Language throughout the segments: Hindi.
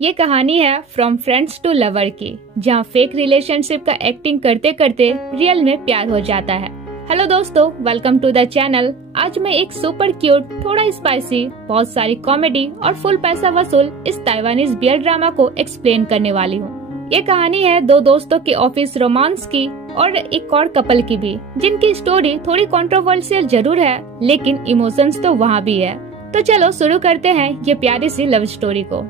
ये कहानी है फ्रॉम फ्रेंड्स टू लवर की, जहाँ फेक रिलेशनशिप का एक्टिंग करते करते रियल में प्यार हो जाता है। हेलो दोस्तों, वेलकम टू द चैनल। आज मैं एक सुपर क्यूट, थोड़ा स्पाइसी, बहुत सारी कॉमेडी और फुल पैसा वसूल इस ताइवानीज बियर ड्रामा को एक्सप्लेन करने वाली हूँ। ये कहानी है दो दोस्तों के ऑफिस रोमांस की और एक और कपल की भी, जिनकी स्टोरी थोड़ी कंट्रोवर्शियल जरूर है, लेकिन इमोशंस तो वहाँ भी है। तो चलो शुरू करते हैं ये प्यारी सी लव स्टोरी को।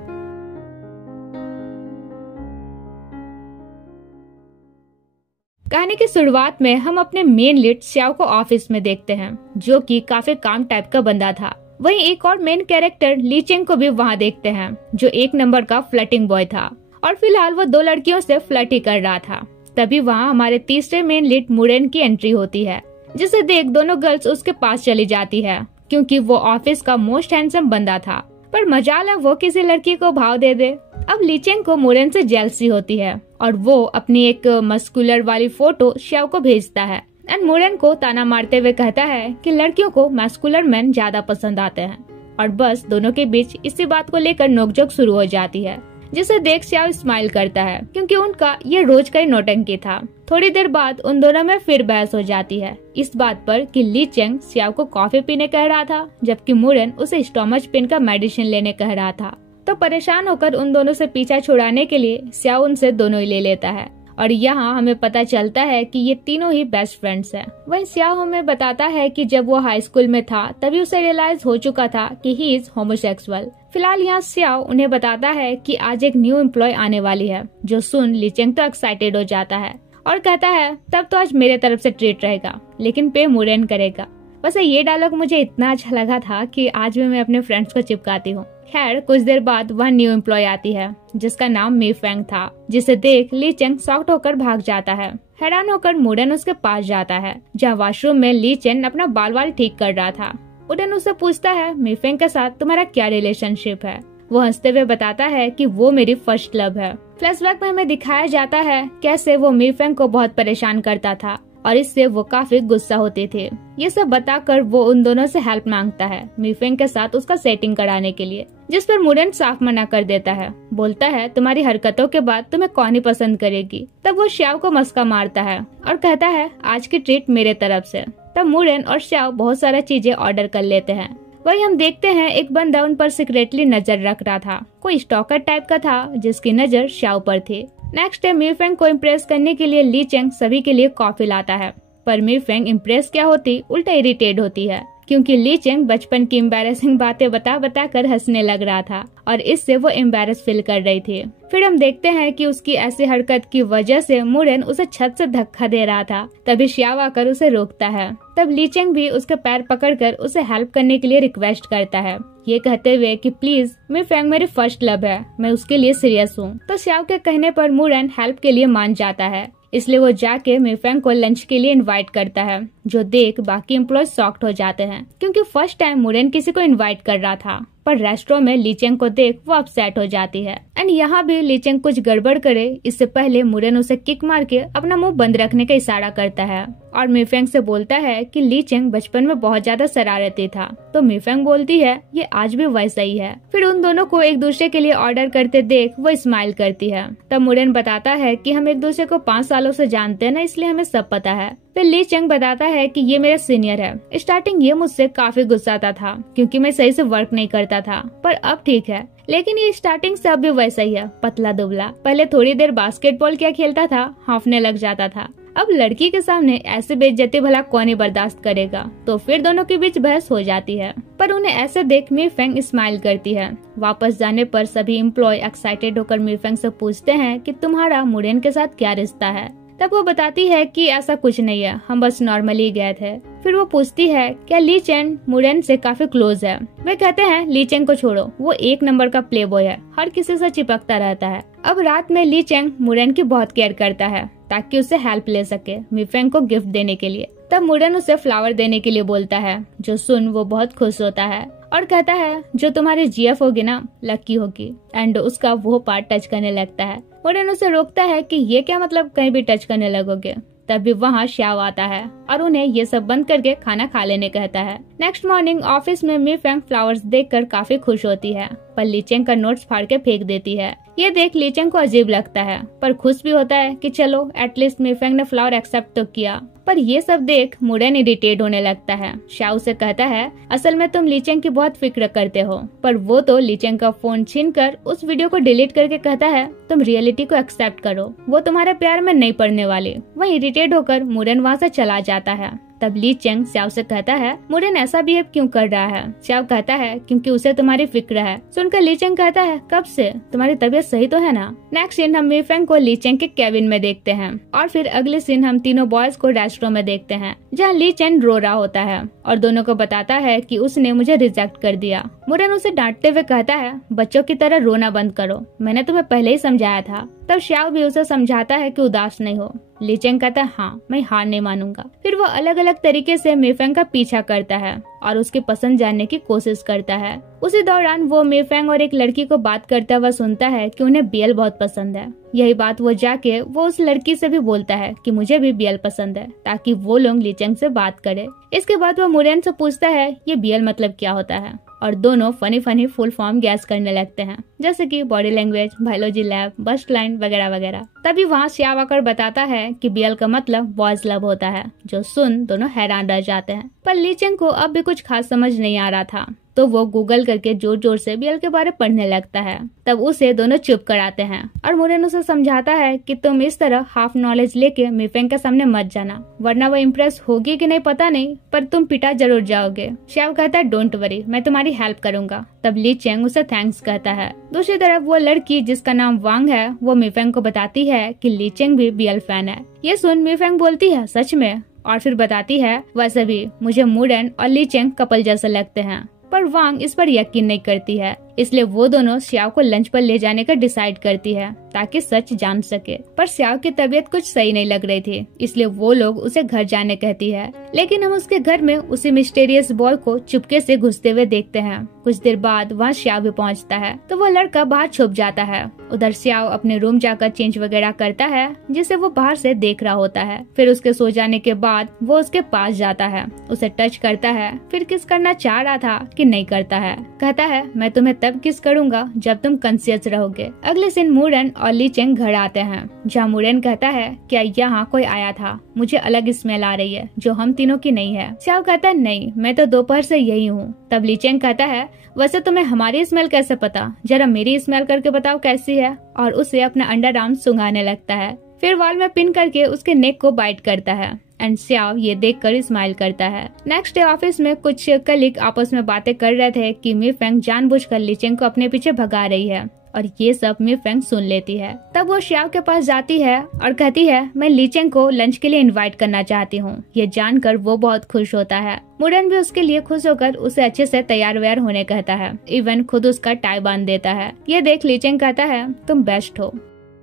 कहानी की शुरुआत में हम अपने मेन लीड श्याओ को ऑफिस में देखते हैं, जो कि काफी काम टाइप का बंदा था। वहीं एक और मेन कैरेक्टर ली चेंग को भी वहाँ देखते हैं, जो एक नंबर का फ्लर्टिंग बॉय था और फिलहाल वो दो लड़कियों से फ्लर्ट ही कर रहा था। तभी वहाँ हमारे तीसरे मेन लीड मुरेन की एंट्री होती है, जिसे देख दोनों गर्ल्स उसके पास चली जाती है, क्योंकि वो ऑफिस का मोस्ट हैंडसम बंदा था। पर मजाल है वो किसी लड़की को भाव दे दे। अब ली चेंग को मुरेन से जेलसी होती है और वो अपनी एक मस्कुलर वाली फोटो श्याओ को भेजता है एंड मुरेन को ताना मारते हुए कहता है कि लड़कियों को मस्कुलर मैन ज्यादा पसंद आते हैं। और बस दोनों के बीच इसी बात को लेकर नोकझोंक शुरू हो जाती है, जिसे देख श्याओ स्माइल करता है, क्योंकि उनका ये रोज का ही नौटंकी था। थोड़ी देर बाद उन दोनों में फिर बहस हो जाती है इस बात पर कि ली चेंग श्याओ को कॉफी पीने कह रहा था, जबकि मुरेन उसे स्टोमच पेन का मेडिसिन लेने कह रहा था। तो परेशान होकर उन दोनों से पीछा छुड़ाने के लिए श्याओ उनसे दोनों ही ले लेता है और यहाँ हमें पता चलता है कि ये तीनों ही बेस्ट फ्रेंड्स हैं। वहीं श्याओ हमें बताता है कि जब वो हाई स्कूल में था तभी उसे रियलाइज हो चुका था कि ही इज होमोसेक्सुअल। फिलहाल यहाँ श्याओ उन्हें बताता है कि आज एक न्यू एम्प्लॉय आने वाली है, जो सुन ली चेंग तो एक्साइटेड हो जाता है और कहता है तब तो आज मेरे तरफ से ट्रीट रहेगा, लेकिन पे मुरेन करेगा। वैसे ये डायलॉग मुझे इतना अच्छा लगा था कि आज भी मैं अपने फ्रेंड्स को चिपकाती हूँ। खैर कुछ देर बाद वह न्यू एम्प्लॉय आती है, जिसका नाम मी फेंग था, जिसे देख ली चेंग शॉक्ड होकर भाग जाता है। हैरान होकर मुरेन उसके पास जाता है, जहाँ वॉशरूम में ली चेंग अपना बाल वाल ठीक कर रहा था। मुरेन उससे पूछता है मी फेंग के साथ तुम्हारा क्या रिलेशनशिप है। वो हंसते हुए बताता है कि वो मेरी फर्स्ट लव है। फ्लैशबैक में हमें दिखाया जाता है कैसे वो मी फेंग को बहुत परेशान करता था और इससे वो काफी गुस्सा होती थी। ये सब बताकर वो उन दोनों से हेल्प मांगता है मी फेंग के साथ उसका सेटिंग कराने के लिए, जिस पर मुरेन साफ मना कर देता है। बोलता है तुम्हारी हरकतों के बाद तुम्हें कौन ही पसंद करेगी। तब वो श्याओ को मस्का मारता है और कहता है आज की ट्रीट मेरे तरफ से। तब मुरेन और श्याओ बहुत सारा चीजें ऑर्डर कर लेते हैं। वही हम देखते हैं एक बंदा उन पर सीक्रेटली नजर रख रहा था। कोई स्टॉकर टाइप का था जिसकी नजर श्याओ पर थी। नेक्स्ट डे मी फेंग को इम्प्रेस करने के लिए ली चेंग सभी के लिए कॉफी लाता है, पर मी फेंग इम्प्रेस क्या होती उल्टा इरिटेट होती है, क्योंकि ली चेंग बचपन की एम्बैरेसिंग बातें बता कर हंसने लग रहा था और इससे वो एम्बैरेस फील कर रही थी। फिर हम देखते हैं कि उसकी ऐसी हरकत की वजह से मुरेन उसे छत से धक्का दे रहा था। तभी श्याओ आकर उसे रोकता है। तब ली चेंग भी उसके पैर पकड़कर उसे हेल्प करने के लिए रिक्वेस्ट करता है, ये कहते हुए कि प्लीज मी फेंग मेरी फर्स्ट लव है, मैं उसके लिए सीरियस हूँ। तो श्याओ के कहने पर मुरेन हेल्प के लिए मान जाता है, इसलिए वो जाके मी फेंग को लंच के लिए इनवाइट करता है, जो देख बाकी एम्प्लॉय शॉक्ड हो जाते हैं, क्योंकि फर्स्ट टाइम मुरेन किसी को इनवाइट कर रहा था। पर रेस्टोरेंट में ली चेंग को देख वो अपसेट हो जाती है एंड यहाँ भी ली चेंग कुछ गड़बड़ करे इससे पहले मुरेन उसे किक मार के अपना मुंह बंद रखने का इशारा करता है और मी फेंग से बोलता है कि ली चेंग बचपन में बहुत ज्यादा शरारती था। तो मी फेंग बोलती है ये आज भी वैसा ही है। फिर उन दोनों को एक दूसरे के लिए ऑर्डर करते देख वो स्माइल करती है। तब मुरेन बताता है कि हम एक दूसरे को 5 सालों से जानते हैं ना, इसलिए हमें सब पता है। फिर ली चेंग बताता है कि ये मेरा सीनियर है। स्टार्टिंग ये मुझसे काफी गुस्साता था क्योंकि मैं सही से वर्क नहीं करता था, पर अब ठीक है। लेकिन ये स्टार्टिंग से अब भी वैसा ही है, पतला दुबला। पहले थोड़ी देर बास्केटबॉल क्या खेलता था, हांफने लग जाता था। अब लड़की के सामने ऐसे बेइज्जती भला कौन ही बर्दाश्त करेगा। तो फिर दोनों के बीच बहस हो जाती है, पर उन्हें ऐसे देख मी फेंग स्माइल करती है। वापस जाने पर सभी एम्प्लॉय एक्साइटेड होकर मी फेंग से पूछते हैं कि तुम्हारा मुरेन के साथ क्या रिश्ता है। तब वो बताती है कि ऐसा कुछ नहीं है, हम बस नॉर्मली गए थे। फिर वो पूछती है क्या ली चेंग मुरेन से काफी क्लोज है। वे कहते हैं ली चेंग को छोड़ो, वो एक नंबर का प्ले बॉय है, हर किसी से चिपकता रहता है। अब रात में ली चेंग मुरेन की बहुत केयर करता है ताकि उससे हेल्प ले सके मी फेंग को गिफ्ट देने के लिए। तब मुरेन उसे फ्लावर देने के लिए बोलता है, जो सुन वो बहुत खुश होता है और कहता है जो तुम्हारी जीएफ होगी ना लकी होगी, एंड उसका वो पार्ट टच करने लगता है। मुरेन उसे रोकता है कि ये क्या मतलब कहीं भी टच करने लगोगे। तभी वहाँ श्याओ आता है और उन्हें ये सब बंद करके खाना खा लेने कहता है। नेक्स्ट मॉर्निंग ऑफिस में मी फेंग फ्लावर्स देखकर काफी खुश होती है पर लीचेंग का नोट्स फाड़ के फेंक देती है। ये देख लीचेंग को अजीब लगता है पर खुश भी होता है कि चलो एटलीस्ट मीफेंग ने फ्लावर एक्सेप्ट तो किया। पर ये सब देख मुरेन इरिटेट होने लगता है। शाओ से कहता है असल में तुम लीचेंग की बहुत फिक्र करते हो, पर वो तो लीचेंग का फोन छीनकर उस वीडियो को डिलीट करके कहता है तुम रियलिटी को एक्सेप्ट करो, वो तुम्हारे प्यार में नहीं पड़ने वाली। वही इरिटेट होकर मुरेन वहाँ से चला जाता है। तब लीचेंग श्याओ से कहता है मुरेन ऐसा बिहेव क्यों कर रहा है। श्याओ कहता है क्योंकि उसे तुम्हारी फिक्र है। सुनकर लीचेंग कहता है कब से, तुम्हारी तबीयत सही तो है ना। नेक्स्ट सीन हम मीफेंग को लीचेंग के केबिन में देखते हैं और फिर अगले सीन हम तीनों बॉयज को रेस्टोरेंट में देखते हैं जहाँ लीचेंग रो रहा होता है और दोनों को बताता है कि उसने मुझे रिजेक्ट कर दिया। मुरेन उसे डांटते हुए कहता है बच्चों की तरह रोना बंद करो, मैंने तुम्हें पहले ही समझाया था। तब श्याओ भी उसे समझाता है कि उदास नहीं हो। लीचेंग कहता है हाँ मैं हार नहीं मानूंगा। फिर वो अलग अलग तरीके से मीफेंग का पीछा करता है और उसकी पसंद जानने की कोशिश करता है। उसी दौरान वो मीफेंग और एक लड़की को बात करता हुआ सुनता है कि उन्हें बीएल बहुत पसंद है। यही बात वो जाके वो उस लड़की से भी बोलता है कि मुझे भी बीएल पसंद है ताकि वो लोग लीचेंग से बात करे। इसके बाद वो मुरेन से पूछता है ये बीएल मतलब क्या होता है और दोनों फनी फुल फॉर्म गैस करने लगते हैं जैसे कि body language, biology lab, bust line वगैरह वगैरह। तभी वहाँ श्याओ आकर बताता है कि बीएल का मतलब बॉयज लव होता है, जो सुन दोनों हैरान रह जाते हैं। पर लीचेंग को अब भी कुछ खास समझ नहीं आ रहा था तो वो गूगल करके जोर जोर से बीएल के बारे पढ़ने लगता है। तब उसे दोनों चुप कराते हैं और मुरेन उसे समझाता है कि तुम इस तरह हाफ नॉलेज लेके मीफेंग के सामने मत जाना, वरना वो इम्प्रेस होगी कि नहीं पता नहीं, पर तुम पिटा जरूर जाओगे। श्याओ कहता है डोंट वरी, मैं तुम्हारी हेल्प करूंगा। तब लीचेंग उसे थैंक्स कहता है। दूसरी तरफ वो लड़की जिसका नाम वांग है वो मीफेंग को बताती है कि लीचेंग भी बीएल फैन है। ये सुन मीफेंग बोलती है सच में, और फिर बताती है वैसे भी मुझे मुरेन और लीचेंग कपल जैसे लगते हैं। पर वांग इस पर यकीन नहीं करती है, इसलिए वो दोनों श्याओ को लंच पर ले जाने का डिसाइड करती है ताकि सच जान सके। पर श्याओ की तबीयत कुछ सही नहीं लग रही थी, इसलिए वो लोग उसे घर जाने कहती है। लेकिन हम उसके घर में उसी मिस्टीरियस बॉय को चुपके से घुसते हुए देखते हैं। कुछ देर बाद वहाँ श्याओ भी पहुँचता है तो वो लड़का बाहर छुप जाता है। उधर श्याओ अपने रूम जाकर चेंज वगैरह करता है जिसे वो बाहर से देख रहा होता है। फिर उसके सो जाने के बाद वो उसके पास जाता है, उसे टच करता है, फिर किस करना चाह रहा था कि नहीं करता है। कहता है मैं तुम्हें तब किस करूंगा जब तुम कॉन्शियस रहोगे। अगले दिन मुरेन और लीचेंग घर आते हैं जहाँ मुरेन कहता है क्या यहाँ कोई आया था, मुझे अलग स्मेल आ रही है जो हम तीनों की नहीं है। श्याओ कहता है नहीं, मैं तो दोपहर से यही हूँ। तब लीचेंग कहता है वैसे तुम्हें हमारी स्मेल कैसे पता, जरा मेरी स्मेल करके बताओ कैसी है, और उसे अपना अंडर आर्म सुंघाने लगता है। फिर वॉल में पिन करके उसके नेक को बाइट करता है एंड श्याओ ये देखकर स्माइल करता है। नेक्स्ट डे ऑफिस में कुछ कलीग आपस में बातें कर रहे थे कि मीफेंग जानबूझकर लीचेंग को अपने पीछे भगा रही है और ये सब मीफेंग सुन लेती है। तब वो श्याओ के पास जाती है और कहती है मैं लीचेंग को लंच के लिए इनवाइट करना चाहती हूँ। ये जानकर वो बहुत खुश होता है। मुरेन भी उसके लिए खुश होकर उसे अच्छे से तैयार व्यार होने कहता है, इवन खुद उसका टाई बांध देता है। ये देख लीचेंग कहता है तुम बेस्ट हो।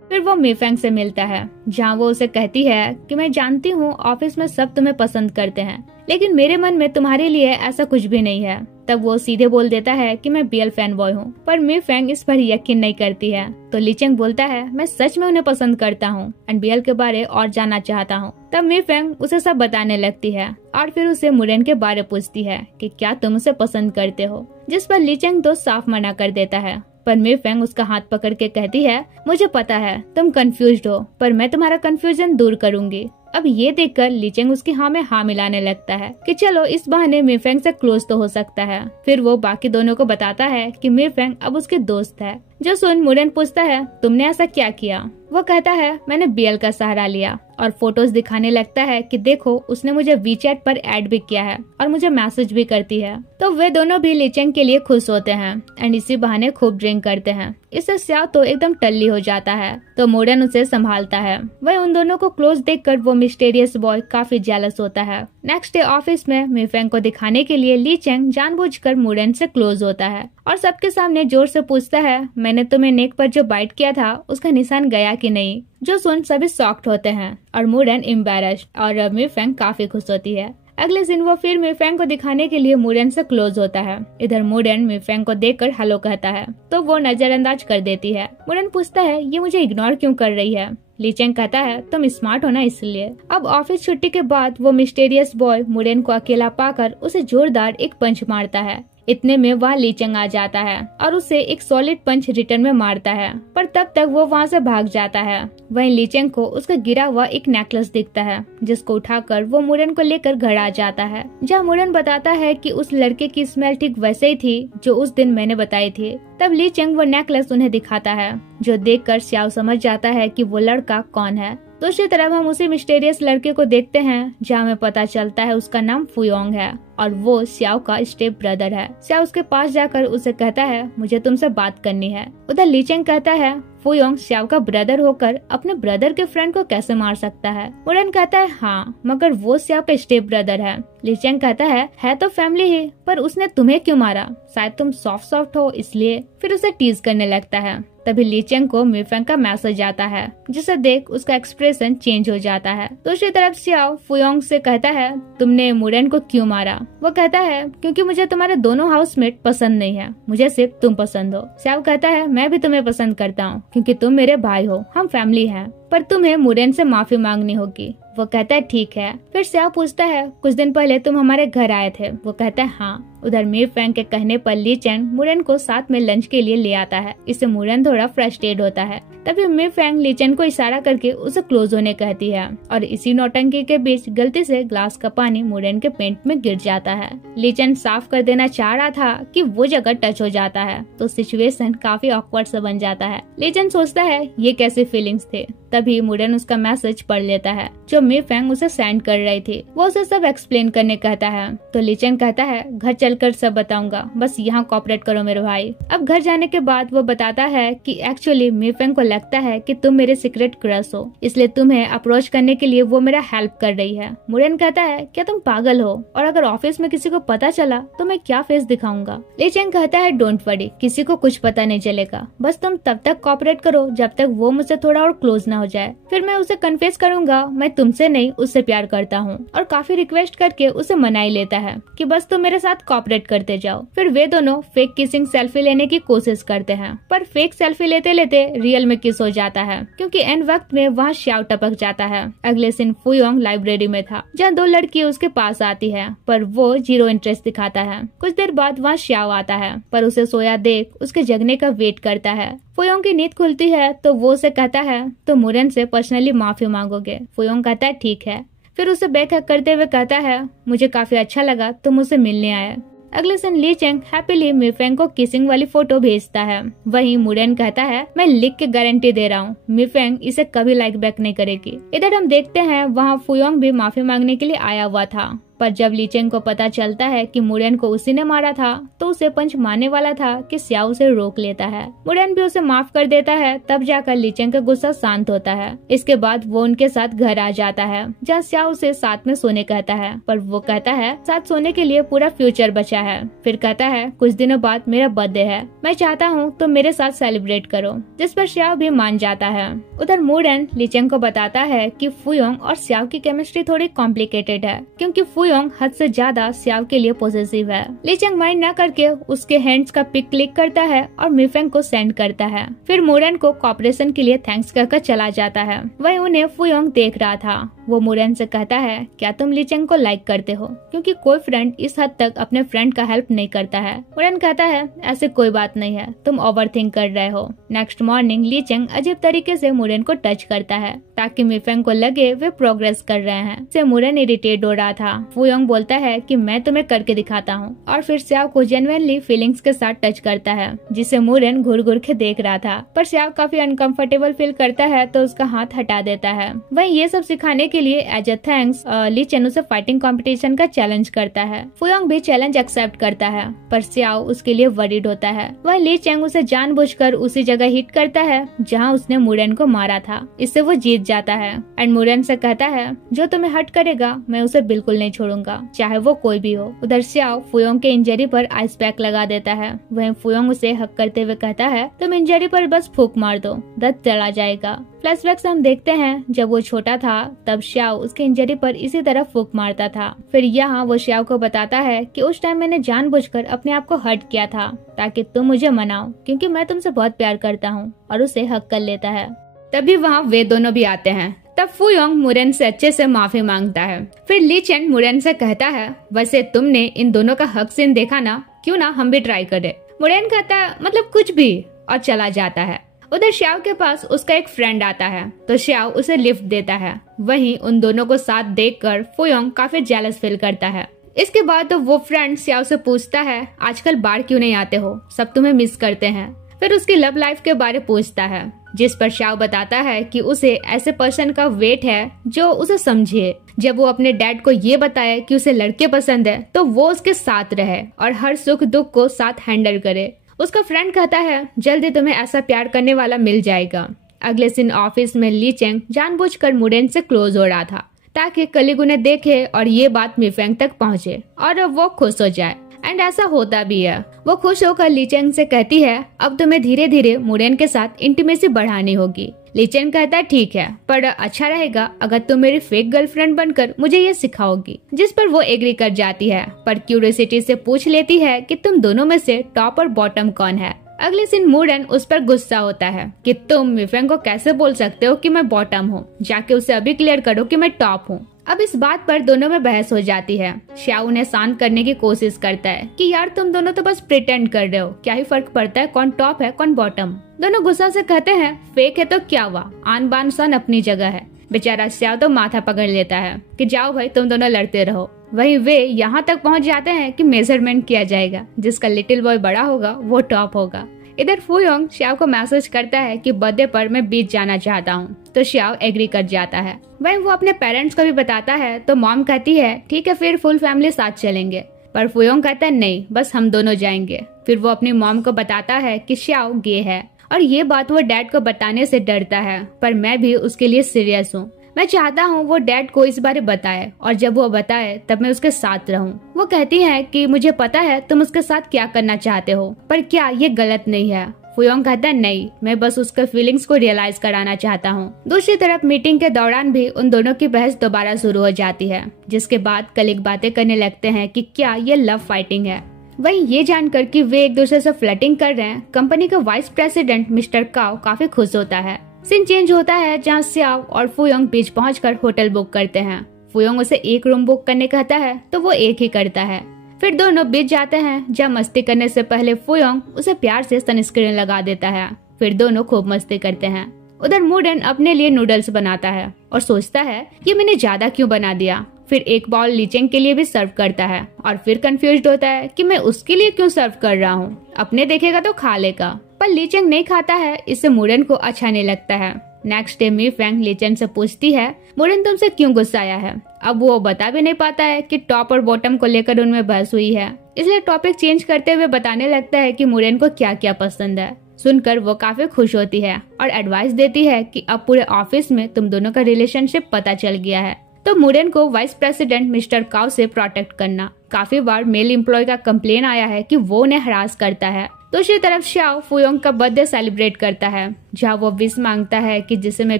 फिर वो मीफेंग से मिलता है जहाँ वो उसे कहती है कि मैं जानती हूँ ऑफिस में सब तुम्हें पसंद करते हैं, लेकिन मेरे मन में तुम्हारे लिए ऐसा कुछ भी नहीं है। तब वो सीधे बोल देता है कि मैं बीएल फैन बॉय हूँ, पर मीफेंग इस पर यकीन नहीं करती है। तो लीचेंग बोलता है मैं सच में उन्हें पसंद करता हूँ एंड बीएल के बारे और जानना चाहता हूँ। तब मीफेंग उसे सब बताने लगती है और फिर उसे मुरेन के बारे पूछती है कि क्या तुम उसे पसंद करते हो, जिस पर लीचेंग तो साफ मना कर देता है। पर मीफेंग उसका हाथ पकड़ के कहती है मुझे पता है तुम कंफ्यूज्ड हो, पर मैं तुम्हारा कंफ्यूजन दूर करूंगी। अब ये देखकर लीचेंग उसकी हाँ में हाँ मिलाने लगता है कि चलो इस बहाने मीफेंग से क्लोज तो हो सकता है। फिर वो बाकी दोनों को बताता है कि मीफेंग अब उसके दोस्त है। जो सुन मुरेन पूछता है तुमने ऐसा क्या किया। वो कहता है मैंने बीएल का सहारा लिया और फोटोज दिखाने लगता है कि देखो उसने मुझे वीचैट पर ऐड भी किया है और मुझे मैसेज भी करती है। तो वे दोनों भी लीचेंग के लिए खुश होते हैं एंड इसी बहाने खूब ड्रिंक करते हैं। इससे श्याओ तो एकदम टल्ली हो जाता है तो मुरेन उसे संभालता है। वह उन दोनों को क्लोज देखकर वो मिस्टीरियस बॉय काफी जेलस होता है। नेक्स्ट डे ऑफिस में मीफेंग को दिखाने के लिए लीचेंग जानबूझकर मुरेन से क्लोज होता है और सबके सामने जोर से पूछता है मैंने तुम्हें नेक पर जो बाइट किया था उसका निशान गया कि नहीं। जो सुन सभी शॉक्ड होते हैं और मुरेन एम्बैरेस्ड और मीफेंग काफी खुश होती है। अगले दिन वो फिर मीफेंग को दिखाने के लिए मुरेन से क्लोज होता है। इधर मुरेन मीफेंग को देखकर हेलो कहता है तो वो नजरअंदाज कर देती है। मुरेन पूछता है ये मुझे इग्नोर क्यों कर रही है। लीचेंग कहता है तुम स्मार्ट हो ना इसलिए। अब ऑफिस छुट्टी के बाद वो मिस्टीरियस बॉय मुरेन को अकेला पाकर उसे जोरदार एक पंच मारता है। इतने में वहाँ लीचेंग आ जाता है और उसे एक सॉलिड पंच रिटर्न में मारता है, पर तब तक वो वहाँ से भाग जाता है। वहीं लीचेंग को उसका गिरा हुआ एक नेकलेस दिखता है, जिसको उठाकर वो मुरन को लेकर घर आ जाता है, जहाँ मुरन बताता है कि उस लड़के की स्मेल ठीक वैसे ही थी जो उस दिन मैंने बताई थी। तब लीचेंग वो नेकलेस उन्हें दिखाता है, जो देखकर स्याओ समझ जाता है कि वो लड़का कौन है। दूसरी तरफ हम उसी मिस्टीरियस लड़के को देखते हैं, जहाँ हमें पता चलता है उसका नाम फुयोंग है और वो स्याओ का स्टेप ब्रदर है। स्याओ उसके पास जाकर उसे कहता है, मुझे तुमसे बात करनी है। उधर लीचेंग कहता है, फुयोंग स्याओ का ब्रदर होकर अपने ब्रदर के फ्रेंड को कैसे मार सकता है? मुरन कहता है, हाँ, मगर वो स्याओ का स्टेप ब्रदर है। लीचेंग कहता है तो फैमिली ही, पर उसने तुम्हें क्यों मारा? शायद तुम सॉफ्ट हो इसलिए। फिर उसे टीज करने लगता है। तभी लीचेंग को मिफेंग का मैसेज आता है, जिसे देख उसका एक्सप्रेशन चेंज हो जाता है। दूसरी तरफ स्याओ फुयोंग से कहता है, तुमने मुरन को क्यों मारा? वो कहता है, क्योंकि मुझे तुम्हारे दोनों हाउसमेट पसंद नहीं है, मुझे सिर्फ तुम पसंद हो। स्याओ कहता है, मैं भी तुम्हें पसंद करता हूँ, क्योंकि तुम मेरे भाई हो, हम फैमिली हैं, पर तुम्हें मुरन से माफी मांगनी होगी। वो कहता है, ठीक है। फिर स्याओ पूछता है, कुछ दिन पहले तुम हमारे घर आए थे? वो कहता है, हाँ। उधर मिफेंग के कहने पर लीचेंग मुरन को साथ में लंच के लिए ले आता है। इससे मुरन थोड़ा फ्रस्ट्रेट होता है। तभी मिफेंग लीचेंग को इशारा करके उसे क्लोज होने कहती है और इसी नौटंकी के बीच गलती से ग्लास का पानी मुरन के पेंट में गिर जाता है। लीचेंग साफ कर देना चाह रहा था कि वो जगह टच हो जाता है, तो सिचुएशन काफी ऑकवर्ड सा बन जाता है। लीचेंग सोचता है ये कैसे फीलिंग्स थे। तभी मुरन उसका मैसेज पढ़ लेता है जो मिफेंग उसे सेंड कर रही थी। वो उसे सब एक्सप्लेन करने कहता है, तो लीचेंग कहता है, घर चलकर सब बताऊंगा, बस यहाँ कोऑपरेट करो मेरे भाई। अब घर जाने के बाद वो बताता है कि एक्चुअली मिफेंग को लगता है कि तुम मेरे सीक्रेट क्रश हो, इसलिए तुम्हें अप्रोच करने के लिए वो मेरा हेल्प कर रही है। मुरन कहता है, क्या तुम पागल हो? और अगर ऑफिस में किसी को पता चला तो मैं क्या फेस दिखाऊंगा? लीचेंग कहता है, डोंट वरी, किसी को कुछ पता नहीं चलेगा, बस तुम तब तक कोऑपरेट करो जब तक वो मुझसे थोड़ा और क्लोज ना हो जाए। फिर मैं उसे कन्फेस करूंगा मैं तुमसे नहीं उससे प्यार करता हूँ, और काफी रिक्वेस्ट करके उसे मना ही लेता है कि बस तुम मेरे साथ कोऑपरेट करते जाओ। फिर वे दोनों फेक किसिंग सेल्फी लेने की कोशिश करते हैं, पर फेक सेल्फी लेते लेते रियल में किस हो जाता है, क्योंकि एंड वक्त में वहाँ श्याओ टपक जाता है। अगले दिन फुयोंग लाइब्रेरी में था, जहाँ दो लड़की उसके पास आती है, पर वो जीरो इंटरेस्ट दिखाता है। कुछ देर बाद वहाँ श्याओ आता है, पर उसे सोया देख उसके जगने का वेट करता है। फुयोंग की नींद खुलती है तो वो उसे कहता है, तो मुरन से पर्सनली माफी मांगोगे? फुयोंग कहता है, ठीक है। फिर उसे बैक हक करते हुए कहता है, मुझे काफी अच्छा लगा तुम मुझसे मिलने आए। अगले दिन लीचेंग हैप्पीली मिफेंग को किसिंग वाली फोटो भेजता है। वहीं मुरन कहता है, मैं लिख के गारंटी दे रहा हूँ मिफेंग इसे कभी लाइक बैक नहीं करेगी। इधर हम देखते हैं वहाँ फुयोंग भी माफी मांगने के लिए आया हुआ था, पर जब लीचेंग को पता चलता है कि मुरन को उसी ने मारा था तो उसे पंच मारने वाला था कि स्याओ उसे रोक लेता है। मुरन भी उसे माफ कर देता है, तब जाकर लीचेंग का गुस्सा शांत होता है। इसके बाद वो उनके साथ घर आ जाता है, जहाँ स्याओ उसे साथ में सोने कहता है, पर वो कहता है साथ सोने के लिए पूरा फ्यूचर बचा है। फिर कहता है, कुछ दिनों बाद मेरा बर्थडे है, मैं चाहता हूँ तो मेरे साथ सेलिब्रेट करो, जिस पर स्याओ भी मान जाता है। उधर मुरन लीचेंग को बताता है कि फुयोंग और स्याओ की केमिस्ट्री थोड़ी कॉम्प्लिकेटेड है, क्योंकि फुयोंग हद से ज्यादा स्याओ के लिए पॉजिटिव है। लीचेंग माइंड न करके उसके हैंड्स का पिक क्लिक करता है और मिफेंग को सेंड करता है। फिर मुरन को कॉपरेशन के लिए थैंक्स कहकर चला जाता है। वहीं उन्हें फुयोंग देख रहा था। वो मुरन से कहता है, क्या तुम लीचेंग को लाइक करते हो? क्योंकि कोई फ्रेंड इस हद तक अपने फ्रेंड का हेल्प नहीं करता है। मुरन कहता है, ऐसे कोई बात नहीं है, तुम ओवरथिंक कर रहे हो। नेक्स्ट मॉर्निंग लीचेंग अजीब तरीके से मुरन को टच करता है ताकि मिफेंग को लगे वे प्रोग्रेस कर रहे हैं। इससे मुरन इरिटेट हो रहा था। फुयोंग बोलता है कि मैं तुम्हें करके दिखाता हूँ, और फिर स्याओ को जेन्युइनली फीलिंग्स के साथ टच करता है, जिसे मुरन घूर घूर के देख रहा था। पर स्याओ काफी अनकंफर्टेबल फील करता है तो उसका हाथ हटा देता है। वहीं ये सब सिखाने के लिए एज अ थैंक्स लीचेंग उसे फाइटिंग कंपटीशन का चैलेंज करता है। फुयोंग भी चैलेंज एक्सेप्ट करता है, पर स्याओ उसके लिए वरीड होता है। वहीं लीचेंग उसे जानबूझकर उसी जगह हिट करता है जहाँ उसने मुरन को मारा था। इससे वो जीत जाता है एंड मुरन से कहता है, जो तुम्हें हर्ट करेगा मैं उसे बिल्कुल नहीं छोड़ूंगा, चाहे वो कोई भी हो। उधर स्याओ फुयोंग के इंजरी पर आइस पैक लगा देता है। वहीं फुयोंग उसे हक करते हुए कहता है, तुम इंजरी पर बस फूंक मार दो, दर्द चला जाएगा। फ्लैशबैक से हम देखते हैं जब वो छोटा था तब स्याओ उसके इंजरी पर इसी तरह फूंक मारता था। फिर यहाँ वो स्याओ को बताता है कि उस टाइम मैंने जानबूझकर अपने आप को हर्ट किया था ताकि तुम मुझे मनाओ, क्योंकि मैं तुमसे बहुत प्यार करता हूँ, और उसे हक कर लेता है। तभी वहाँ वे दोनों भी आते हैं। तब फुयोंग मुरन से अच्छे से माफी मांगता है। फिर लीचेंग मुरन से कहता है, वैसे तुमने इन दोनों का हक सीन देखा ना, क्यों ना हम भी ट्राई करें। मुरेन कहता है मतलब कुछ भी, और चला जाता है। उधर श्याओ के पास उसका एक फ्रेंड आता है तो श्याओ उसे लिफ्ट देता है। वहीं उन दोनों को साथ देखकर फुयोंग काफी जेलस फील करता है। इसके बाद तो वो फ्रेंड श्याओ से पूछता है आजकल बाहर क्यों नहीं आते हो, सब तुम्हें मिस करते हैं। फिर उसकी लव लाइफ के बारे पूछता है, जिस पर श्याओ बताता है कि उसे ऐसे पर्सन का वेट है जो उसे समझे। जब वो अपने डैड को ये बताए कि उसे लड़के पसंद है तो वो उसके साथ रहे और हर सुख दुख को साथ हैंडल करे। उसका फ्रेंड कहता है जल्दी तुम्हें ऐसा प्यार करने वाला मिल जाएगा। अगले दिन ऑफिस में ली चेंग जानबूझकर मुरेन से क्लोज हो रहा था ताकि कलीग उन्हें देखे और ये बात मिफेंग तक पहुंचे और वो खुश हो जाए। एंड ऐसा होता भी है। वो खुश होकर ली चेंग से कहती है अब तुम्हें धीरे धीरे मुरेन के साथ इंटीमेसी बढ़ानी होगी। ली चेंग कहता है ठीक है, पर अच्छा रहेगा अगर तुम मेरी फेक गर्लफ्रेंड बनकर मुझे ये सिखाओगी। जिस पर वो एग्री कर जाती है, पर क्यूरियोसिटी से पूछ लेती है कि तुम दोनों में से टॉप और बॉटम कौन है। अगले दिन मुरेन उस पर गुस्सा होता है कि तुम मिफेंग को कैसे बोल सकते हो कि मैं बॉटम हूँ, जाके उसे अभी क्लियर करो कि मैं टॉप हूँ। अब इस बात पर दोनों में बहस हो जाती है। श्याओ उन्हें शांत करने की कोशिश करता है कि यार तुम दोनों तो बस प्रिटेंड कर रहे हो, क्या ही फर्क पड़ता है कौन टॉप है कौन बॉटम। दोनों गुस्सा से कहते हैं फेक है तो क्या हुआ, आन बान सन अपनी जगह है। बेचारा श्याओ तो माथा पकड़ लेता है कि जाओ भाई तुम दोनों लड़ते रहो। वहीं वे यहाँ तक पहुँच जाते हैं कि मेजरमेंट किया जाएगा, जिसका लिटिल बॉय बड़ा होगा वो टॉप होगा। इधर फुयोंग श्याओ को मैसेज करता है कि बर्थडे पर मैं बीच जाना चाहता हूँ, तो श्याओ एग्री कर जाता है। वहीं वो अपने पेरेंट्स को भी बताता है तो मॉम कहती है ठीक है फिर फुल फैमिली साथ चलेंगे, पर फुयोंग कहता है नहीं बस हम दोनों जाएंगे। फिर वो अपनी मॉम को बताता है कि श्याओ गे है और ये बात वो डैड को बताने से डरता है, पर मैं भी उसके लिए सीरियस हूँ। मैं चाहता हूँ वो डैड को इस बारे बताए और जब वो बताए तब मैं उसके साथ रहूँ। वो कहती है कि मुझे पता है तुम उसके साथ क्या करना चाहते हो, पर क्या ये गलत नहीं है। फुयोंग कहता है नहीं, मैं बस उसके फीलिंग्स को रियलाइज कराना चाहता हूँ। दूसरी तरफ मीटिंग के दौरान भी उन दोनों की बहस दोबारा शुरू हो जाती है, जिसके बाद कलीग बातें करने लगते हैं कि क्या ये लव फाइटिंग है। वहीं ये जानकर कि वे एक दूसरे से फ्लर्टिंग कर रहे हैं, कंपनी का वाइस प्रेसिडेंट मिस्टर काओ काफी खुश होता है। सीन चेंज होता है जहाँ श्याओ और फुयोंग बीच पहुंचकर होटल बुक करते हैं। फुयोंग उसे एक रूम बुक करने कहता है तो वो एक ही करता है। फिर दोनों बीच जाते हैं जहाँ मस्ती करने से पहले फुयोंग उसे प्यार से सनस्क्रीन लगा देता है। फिर दोनों खूब मस्ती करते हैं। उधर मुरेन अपने लिए नूडल्स बनाता है और सोचता है ये मैंने ज्यादा क्यों बना दिया। फिर एक बाउल ली चेंग के लिए भी सर्व करता है और फिर कंफ्यूज्ड होता है कि मैं उसके लिए क्यों सर्व कर रहा हूँ, अपने देखेगा तो खा लेगा। पर ली चेंग नहीं खाता है, इससे मुरेन को अच्छा नहीं लगता है। नेक्स्ट डे मिफेंग ली चेंग से पूछती है मुरेन तुमसे क्यों गुस्सा आया है। अब वो बता भी नहीं पाता है कि टॉप और बॉटम को लेकर उनमें बहस हुई है, इसलिए टॉपिक चेंज करते हुए बताने लगता है कि मुरेन को क्या क्या पसंद है। सुनकर वो काफी खुश होती है और एडवाइस देती है कि अब पूरे ऑफिस में तुम दोनों का रिलेशनशिप पता चल गया है, तो मुरेन को वाइस प्रेसिडेंट मिस्टर काओ से प्रोटेक्ट करना। काफी बार मेल एम्प्लॉय का कंप्लेन आया है कि वो उन्हें हरास करता है। दूसरी तरफ श्याओ फुयोंग का बर्थडे सेलिब्रेट करता है, जहाँ वो विश मांगता है कि जिसे मैं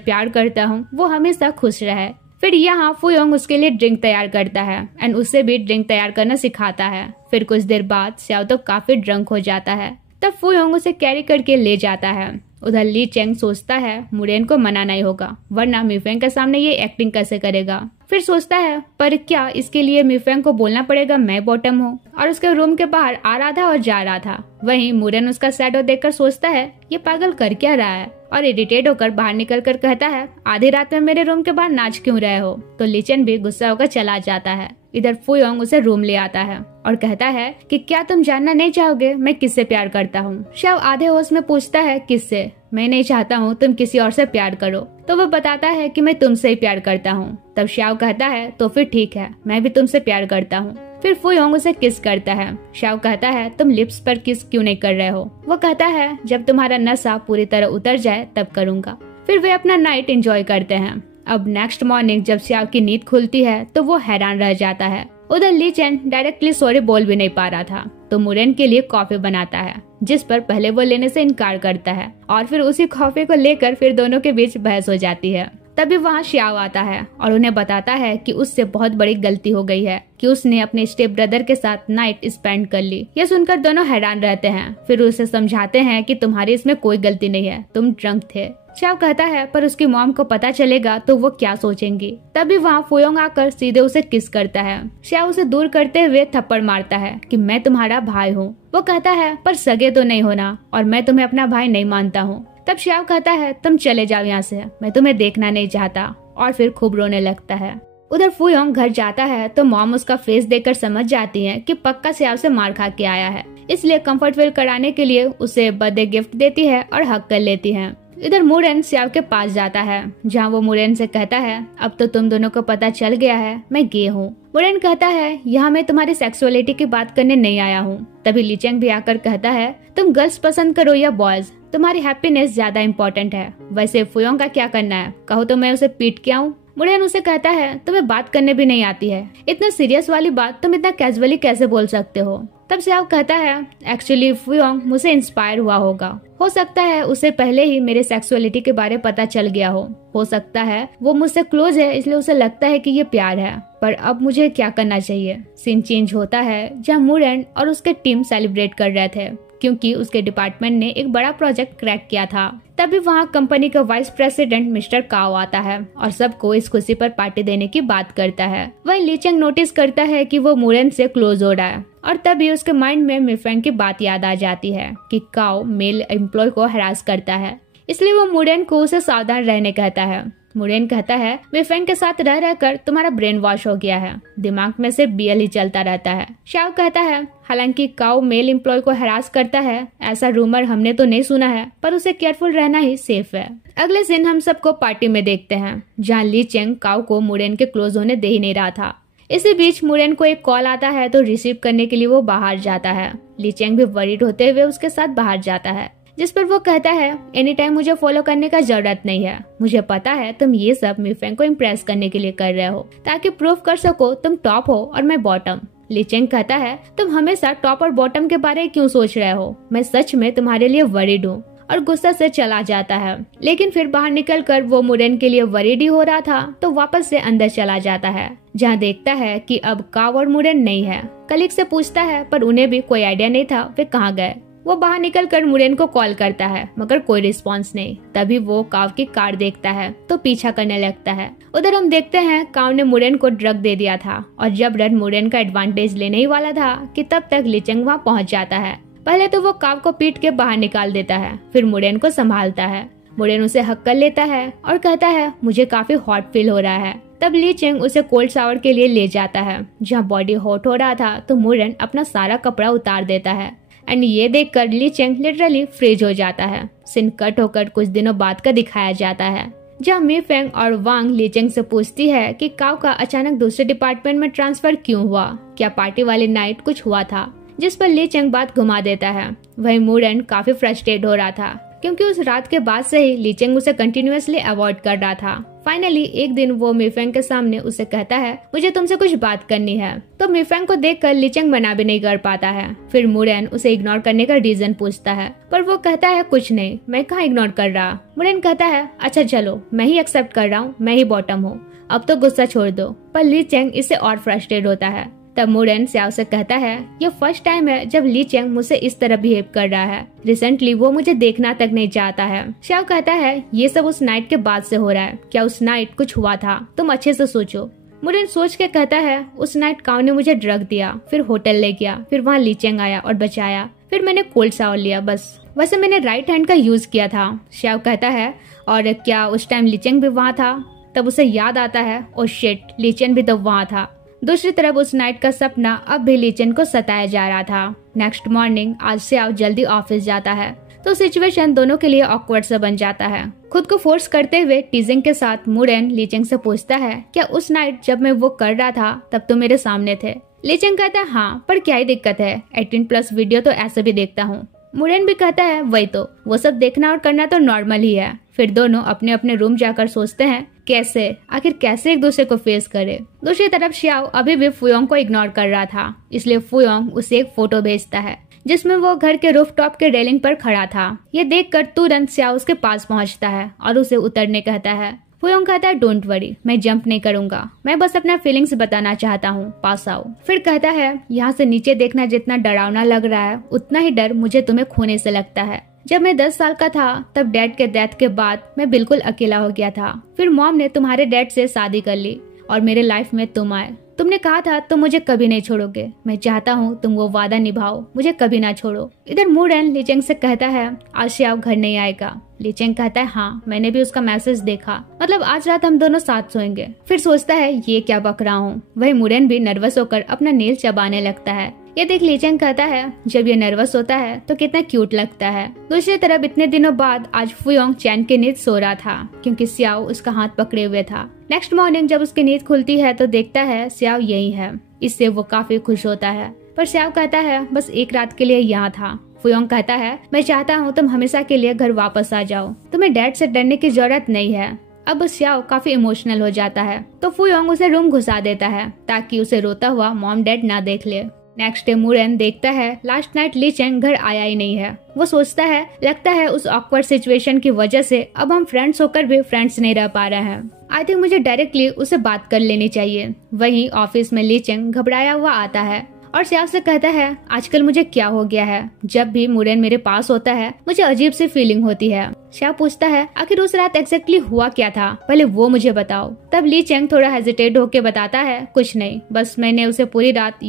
प्यार करता हूँ वो हमेशा खुश रहे। फिर यहाँ फुयोंग उसके लिए ड्रिंक तैयार करता है एंड उसे भी ड्रिंक तैयार करना सिखाता है। फिर कुछ देर बाद श्याओ तो काफी ड्रंक हो जाता है, तब फुयोंग उसे कैरी करके ले जाता है। उधर ली चेंग सोचता है मुरेन को मनाना ही होगा, वरना मिफेंग के सामने ये एक्टिंग कैसे करेगा। फिर सोचता है पर क्या इसके लिए मिफेंग को बोलना पड़ेगा मैं बॉटम हूँ, और उसके रूम के बाहर आ रहा था और जा रहा था। वहीं मुरेन उसका शैडो देखकर सोचता है ये पागल कर क्या रहा है, और इरिटेट होकर बाहर निकल कर कहता है आधी रात में मेरे रूम के बाहर नाच क्यों रहे हो। तो ली चेंग भी गुस्सा होकर चला जाता है। इधर फुयोंग उसे रूम ले आता है और कहता है कि क्या तुम जानना नहीं चाहोगे मैं किससे प्यार करता हूँ। श्याओ आधे होश में पूछता है किससे। मैं नहीं चाहता हूँ तुम किसी और से प्यार करो। तो वो बताता है कि मैं तुमसे ही प्यार करता हूँ। तब श्याओ कहता है तो फिर ठीक है, मैं भी तुमसे प्यार करता हूँ। फिर फुयोंग उसे किस करता है। श्याओ कहता है तुम लिप्स पर किस क्यों नहीं कर रहे हो। वो कहता है जब तुम्हारा नशा पूरी तरह उतर जाए तब करूँगा। फिर वे अपना नाइट एंजॉय करते हैं। अब नेक्स्ट मॉर्निंग जब श्याओ की नींद खुलती है तो वो हैरान रह जाता है। उधर ली चेंग डायरेक्टली सॉरी बोल भी नहीं पा रहा था, तो मुरेन के लिए कॉफी बनाता है, जिस पर पहले वो लेने से इनकार करता है और फिर उसी कॉफी को लेकर फिर दोनों के बीच बहस हो जाती है। तभी वहाँ श्याओ आता है और उन्हें बताता है कि उससे बहुत बड़ी गलती हो गई है कि उसने अपने स्टेप ब्रदर के साथ नाइट स्पेंड कर ली। यह सुनकर दोनों हैरान रहते हैं। फिर उसे समझाते हैं कि तुम्हारी इसमें कोई गलती नहीं है, तुम ड्रंक थे। श्याओ कहता है पर उसकी मॉम को पता चलेगा तो वो क्या सोचेंगी। तभी वहाँ फुयोंग आकर सीधे उसे किस करता है। श्याओ उसे दूर करते हुए थप्पड़ मारता है कि मैं तुम्हारा भाई हूँ। वो कहता है पर सगे तो नहीं होना और मैं तुम्हें अपना भाई नहीं मानता हूँ। तब श्याओ कहता है तुम चले जाओ यहाँ से, मैं तुम्हें देखना नहीं चाहता, और फिर खूब रोने लगता है। उधर फुयोंग घर जाता है तो मॉम उसका फेस देखकर समझ जाती है कि पक्का श्याओ से मार खा के आया है, इसलिए कंफर्ट फील कराने के लिए उसे बर्थडे गिफ्ट देती है और हक कर लेती है। इधर मुरेन श्याओ के पास जाता है जहाँ वो मुरेन से कहता है अब तो तुम दोनों को पता चल गया है मैं गे हूँ। मुरेन कहता है यहाँ मैं तुम्हारी सेक्सुअलिटी की बात करने नहीं आया हूँ। तभी लीचेंग भी आकर कहता है तुम गर्ल्स पसंद करो या बॉयज, तुम्हारी हैप्पीनेस ज्यादा इम्पोर्टेंट है। वैसे फुयोंग का क्या करना है, कहो तो मैं उसे पीट के आऊँ। मुरेन उसे कहता है तुम्हें बात करने भी नहीं आती है, इतना सीरियस वाली बात तुम इतना कैजुअली कैसे बोल सकते हो। तब श्याओ कहता है एक्चुअली फुयोंग मुझे इंस्पायर हुआ होगा, हो सकता है उसे पहले ही मेरे सेक्सुअलिटी के बारे पता चल गया हो सकता है वो मुझसे क्लोज है इसलिए उसे लगता है कि ये प्यार है। पर अब मुझे क्या करना चाहिए। सीन चेंज होता है जहाँ मुरेन और उसके टीम सेलिब्रेट कर रहे थे क्योंकि उसके डिपार्टमेंट ने एक बड़ा प्रोजेक्ट क्रैक किया था। तभी वहाँ कंपनी का वाइस प्रेसिडेंट मिस्टर काओ आता है और सबको इस खुशी पर पार्टी देने की बात करता है। वही लीचेंग नोटिस करता है कि वो मुरेन से क्लोज हो रहा है और तभी उसके माइंड में मिफेंग की बात याद आ जाती है कि काओ मेल एम्प्लॉय को हरास करता है, इसलिए वो मुरेन को उसे सावधान रहने कहता है। मुरेन कहता है मिफेंग के साथ रह रहकर तुम्हारा ब्रेन वॉश हो गया है, दिमाग में सिर्फ बीएल ही चलता रहता है। श्याओ कहता है हालांकि काओ मेल एम्प्लॉय को हरास करता है ऐसा रूमर हमने तो नहीं सुना है, पर उसे केयरफुल रहना ही सेफ है। अगले दिन हम सबको पार्टी में देखते हैं जहाँ लीचेंग काओ को मुरेन के क्लोज होने दे ही नहीं रहा था। इसी बीच मुरेन को एक कॉल आता है तो रिसीव करने के लिए वो बाहर जाता है। लीचेंग भी वरीड होते हुए उसके साथ बाहर जाता है, जिस पर वो कहता है एनी टाइम मुझे फॉलो करने का जरूरत नहीं है, मुझे पता है तुम ये सब मिफेंग को इम्प्रेस करने के लिए कर रहे हो ताकि प्रूफ कर सको तुम टॉप हो और मैं बॉटम। लीचेंग कहता है तुम हमेशा टॉप और बॉटम के बारे में क्यों सोच रहे हो, मैं सच में तुम्हारे लिए वरीड हूँ, और गुस्सा से चला जाता है। लेकिन फिर बाहर निकलकर वो मुरेन के लिए वरीड ही हो रहा था तो वापस से अंदर चला जाता है जहाँ देखता है कि अब काव और मुरेन नहीं है। कलीग से पूछता है पर उन्हें भी कोई आइडिया नहीं था वे कहाँ गए। वो बाहर निकलकर मुरेन को कॉल करता है मगर कोई रिस्पांस नहीं। तभी वो काव की कार देखता है तो पीछा करने लगता है। उधर हम देखते हैं काव ने मुरेन को ड्रग दे दिया था और जब रेड मुरेन का एडवांटेज लेने ही वाला था कि तब तक लीचेंग वहाँ पहुँच जाता है। पहले तो वो काव को पीट के बाहर निकाल देता है, फिर मुरेन को संभालता है। मुरेन उसे हक कर लेता है और कहता है मुझे काफी हॉट फील हो रहा है। तब लीचेंग उसे कोल्ड शावर के लिए ले जाता है जहाँ बॉडी हॉट हो रहा था तो मुरेन अपना सारा कपड़ा उतार देता है एंड ये देखकर लीचेंग लिटरली फ्रीज हो जाता है। सीन कट होकर कुछ दिनों बाद का दिखाया जाता है जहाँ मिफेंग और वांग लीचेंग से पूछती है कि काव का अचानक दूसरे डिपार्टमेंट में ट्रांसफर क्यों हुआ, क्या पार्टी वाली नाइट कुछ हुआ था, जिस पर लीचेंग बात घुमा देता है। वही मुरेन काफी फ्रस्ट्रेट हो रहा था क्योंकि उस रात के बाद से ही लीचेंग उसे कंटिन्यूअसली अवॉइड कर रहा था। फाइनली एक दिन वो मिफेंग के सामने उसे कहता है मुझे तुमसे कुछ बात करनी है, तो मिफेंग को देखकर लीचेंग मना भी नहीं कर पाता है। फिर मुरेन उसे इग्नोर करने का रीजन पूछता है पर वो कहता है कुछ नहीं, मैं कहाँ इग्नोर कर रहा। मुरेन कहता है अच्छा चलो मैं ही एक्सेप्ट कर रहा हूँ, मैं ही बॉटम हूँ, अब तो गुस्सा छोड़ दो। पर लीचेंग इससे और फ्रस्ट्रेट होता है। तब मुरेन श्याओ से कहता है ये फर्स्ट टाइम है जब लीचेंग मुझसे इस तरह बिहेव कर रहा है, रिसेंटली वो मुझे देखना तक नहीं चाहता है। श्याओ कहता है ये सब उस नाइट के बाद से हो रहा है, क्या उस नाइट कुछ हुआ था, तुम अच्छे से सोचो। मुरेन सोच के कहता है उस नाइट काव ने मुझे ड्रग दिया, फिर होटल ले गया, फिर वहाँ लीचेंग आया और बचाया, फिर मैंने कोल्ड शावर लिया बस। वैसे मैंने राइट हैंड का यूज किया था। श्याओ कहता है और क्या उस टाइम लीचेंग भी वहाँ था। तब उसे याद आता है ओ शिट लीचेंग भी तो वहाँ था। दूसरी तरफ उस नाइट का सपना अब भी लीचेंग को सताया जा रहा था। नेक्स्ट मॉर्निंग आज श्याओ जल्दी ऑफिस जाता है तो सिचुएशन दोनों के लिए ऑकवर्ड सा बन जाता है। खुद को फोर्स करते हुए टीजिंग के साथ मुरेन लीचेंग से पूछता है क्या उस नाइट जब मैं वो कर रहा था तब तो मेरे सामने थे। लीचेंग कहता है हाँ पर क्या ही दिक्कत है, 18+ वीडियो तो ऐसे भी देखता हूँ। मुरेन भी कहता है वही तो, वो सब देखना और करना तो नॉर्मल ही है। फिर दोनों अपने अपने रूम जाकर सोचते हैं आखिर कैसे एक दूसरे को फेस करे। दूसरी तरफ श्याओ अभी भी फुयोंग को इग्नोर कर रहा था, इसलिए फुयोंग उसे एक फोटो भेजता है जिसमें वो घर के रूफटॉप के रेलिंग पर खड़ा था। ये देखकर तुरंत श्याओ उसके पास पहुंचता है और उसे उतरने कहता है। फुयोंग कहता है डोंट वरी, मैं जंप नहीं करूंगा, मैं बस अपना फीलिंग्स बताना चाहता हूँ, पास आओ। फिर कहता है यहाँ से नीचे देखना जितना डरावना लग रहा है उतना ही डर मुझे तुम्हें खोने से लगता है। जब मैं 10 साल का था तब डैड के डेथ के बाद मैं बिल्कुल अकेला हो गया था। फिर मॉम ने तुम्हारे डैड से शादी कर ली और मेरे लाइफ में तुम आए। तुमने कहा था तुम मुझे कभी नहीं छोड़ोगे, मैं चाहता हूँ तुम वो वादा निभाओ, मुझे कभी ना छोड़ो। इधर मुरेन लीचेंग से कहता है आज श्याओ घर नहीं आएगा। लीचेंग कहता है हाँ, मैंने भी उसका मैसेज देखा, मतलब आज रात हम दोनों साथ सोएंगे। फिर सोचता है ये क्या बक रहा हूँ। वही मुरेन भी नर्वस होकर अपना नेल चबाने लगता है। ये देख लीचेंग कहता है जब ये नर्वस होता है तो कितना क्यूट लगता है। दूसरी तरफ इतने दिनों बाद आज फुयोंग चैन की नींद सो रहा था क्योंकि श्याओ उसका हाथ पकड़े हुए था। नेक्स्ट मॉर्निंग जब उसकी नींद खुलती है तो देखता है श्याओ यही है। इससे वो काफी खुश होता है, पर श्याओ कहता है बस एक रात के लिए यहाँ था। फुयोंग कहता है मैं चाहता हूँ तुम हमेशा के लिए घर वापस आ जाओ, तुम्हें डैड से डरने की जरूरत नहीं है। अब श्याओ काफी इमोशनल हो जाता है तो फुयोंग उसे रूम घुसा देता है ताकि उसे रोता हुआ मॉम डैड ना देख ले। नेक्स्ट डे मुरेन देखता है लास्ट नाइट लीचेंग घर आया ही नहीं है। वो सोचता है लगता है उस ऑकवर्ड सिचुएशन की वजह से अब हम फ्रेंड्स होकर भी फ्रेंड्स नहीं रह पा रहे हैं। आई थिंक मुझे डायरेक्टली उसे बात कर लेनी चाहिए। वहीं ऑफिस में लीचेंग घबराया हुआ आता है और श्याओ से कहता है आजकल मुझे क्या हो गया है, जब भी मुरेन मेरे पास होता है मुझे अजीब सी फीलिंग होती है। श्याओ पूछता है आखिर उस रात एग्जैक्टली हुआ क्या था, पहले वो मुझे बताओ। तब लीचेंग थोड़ा हेजिटेट होके बताता है कुछ नहीं, बस मैंने उसे पूरी रात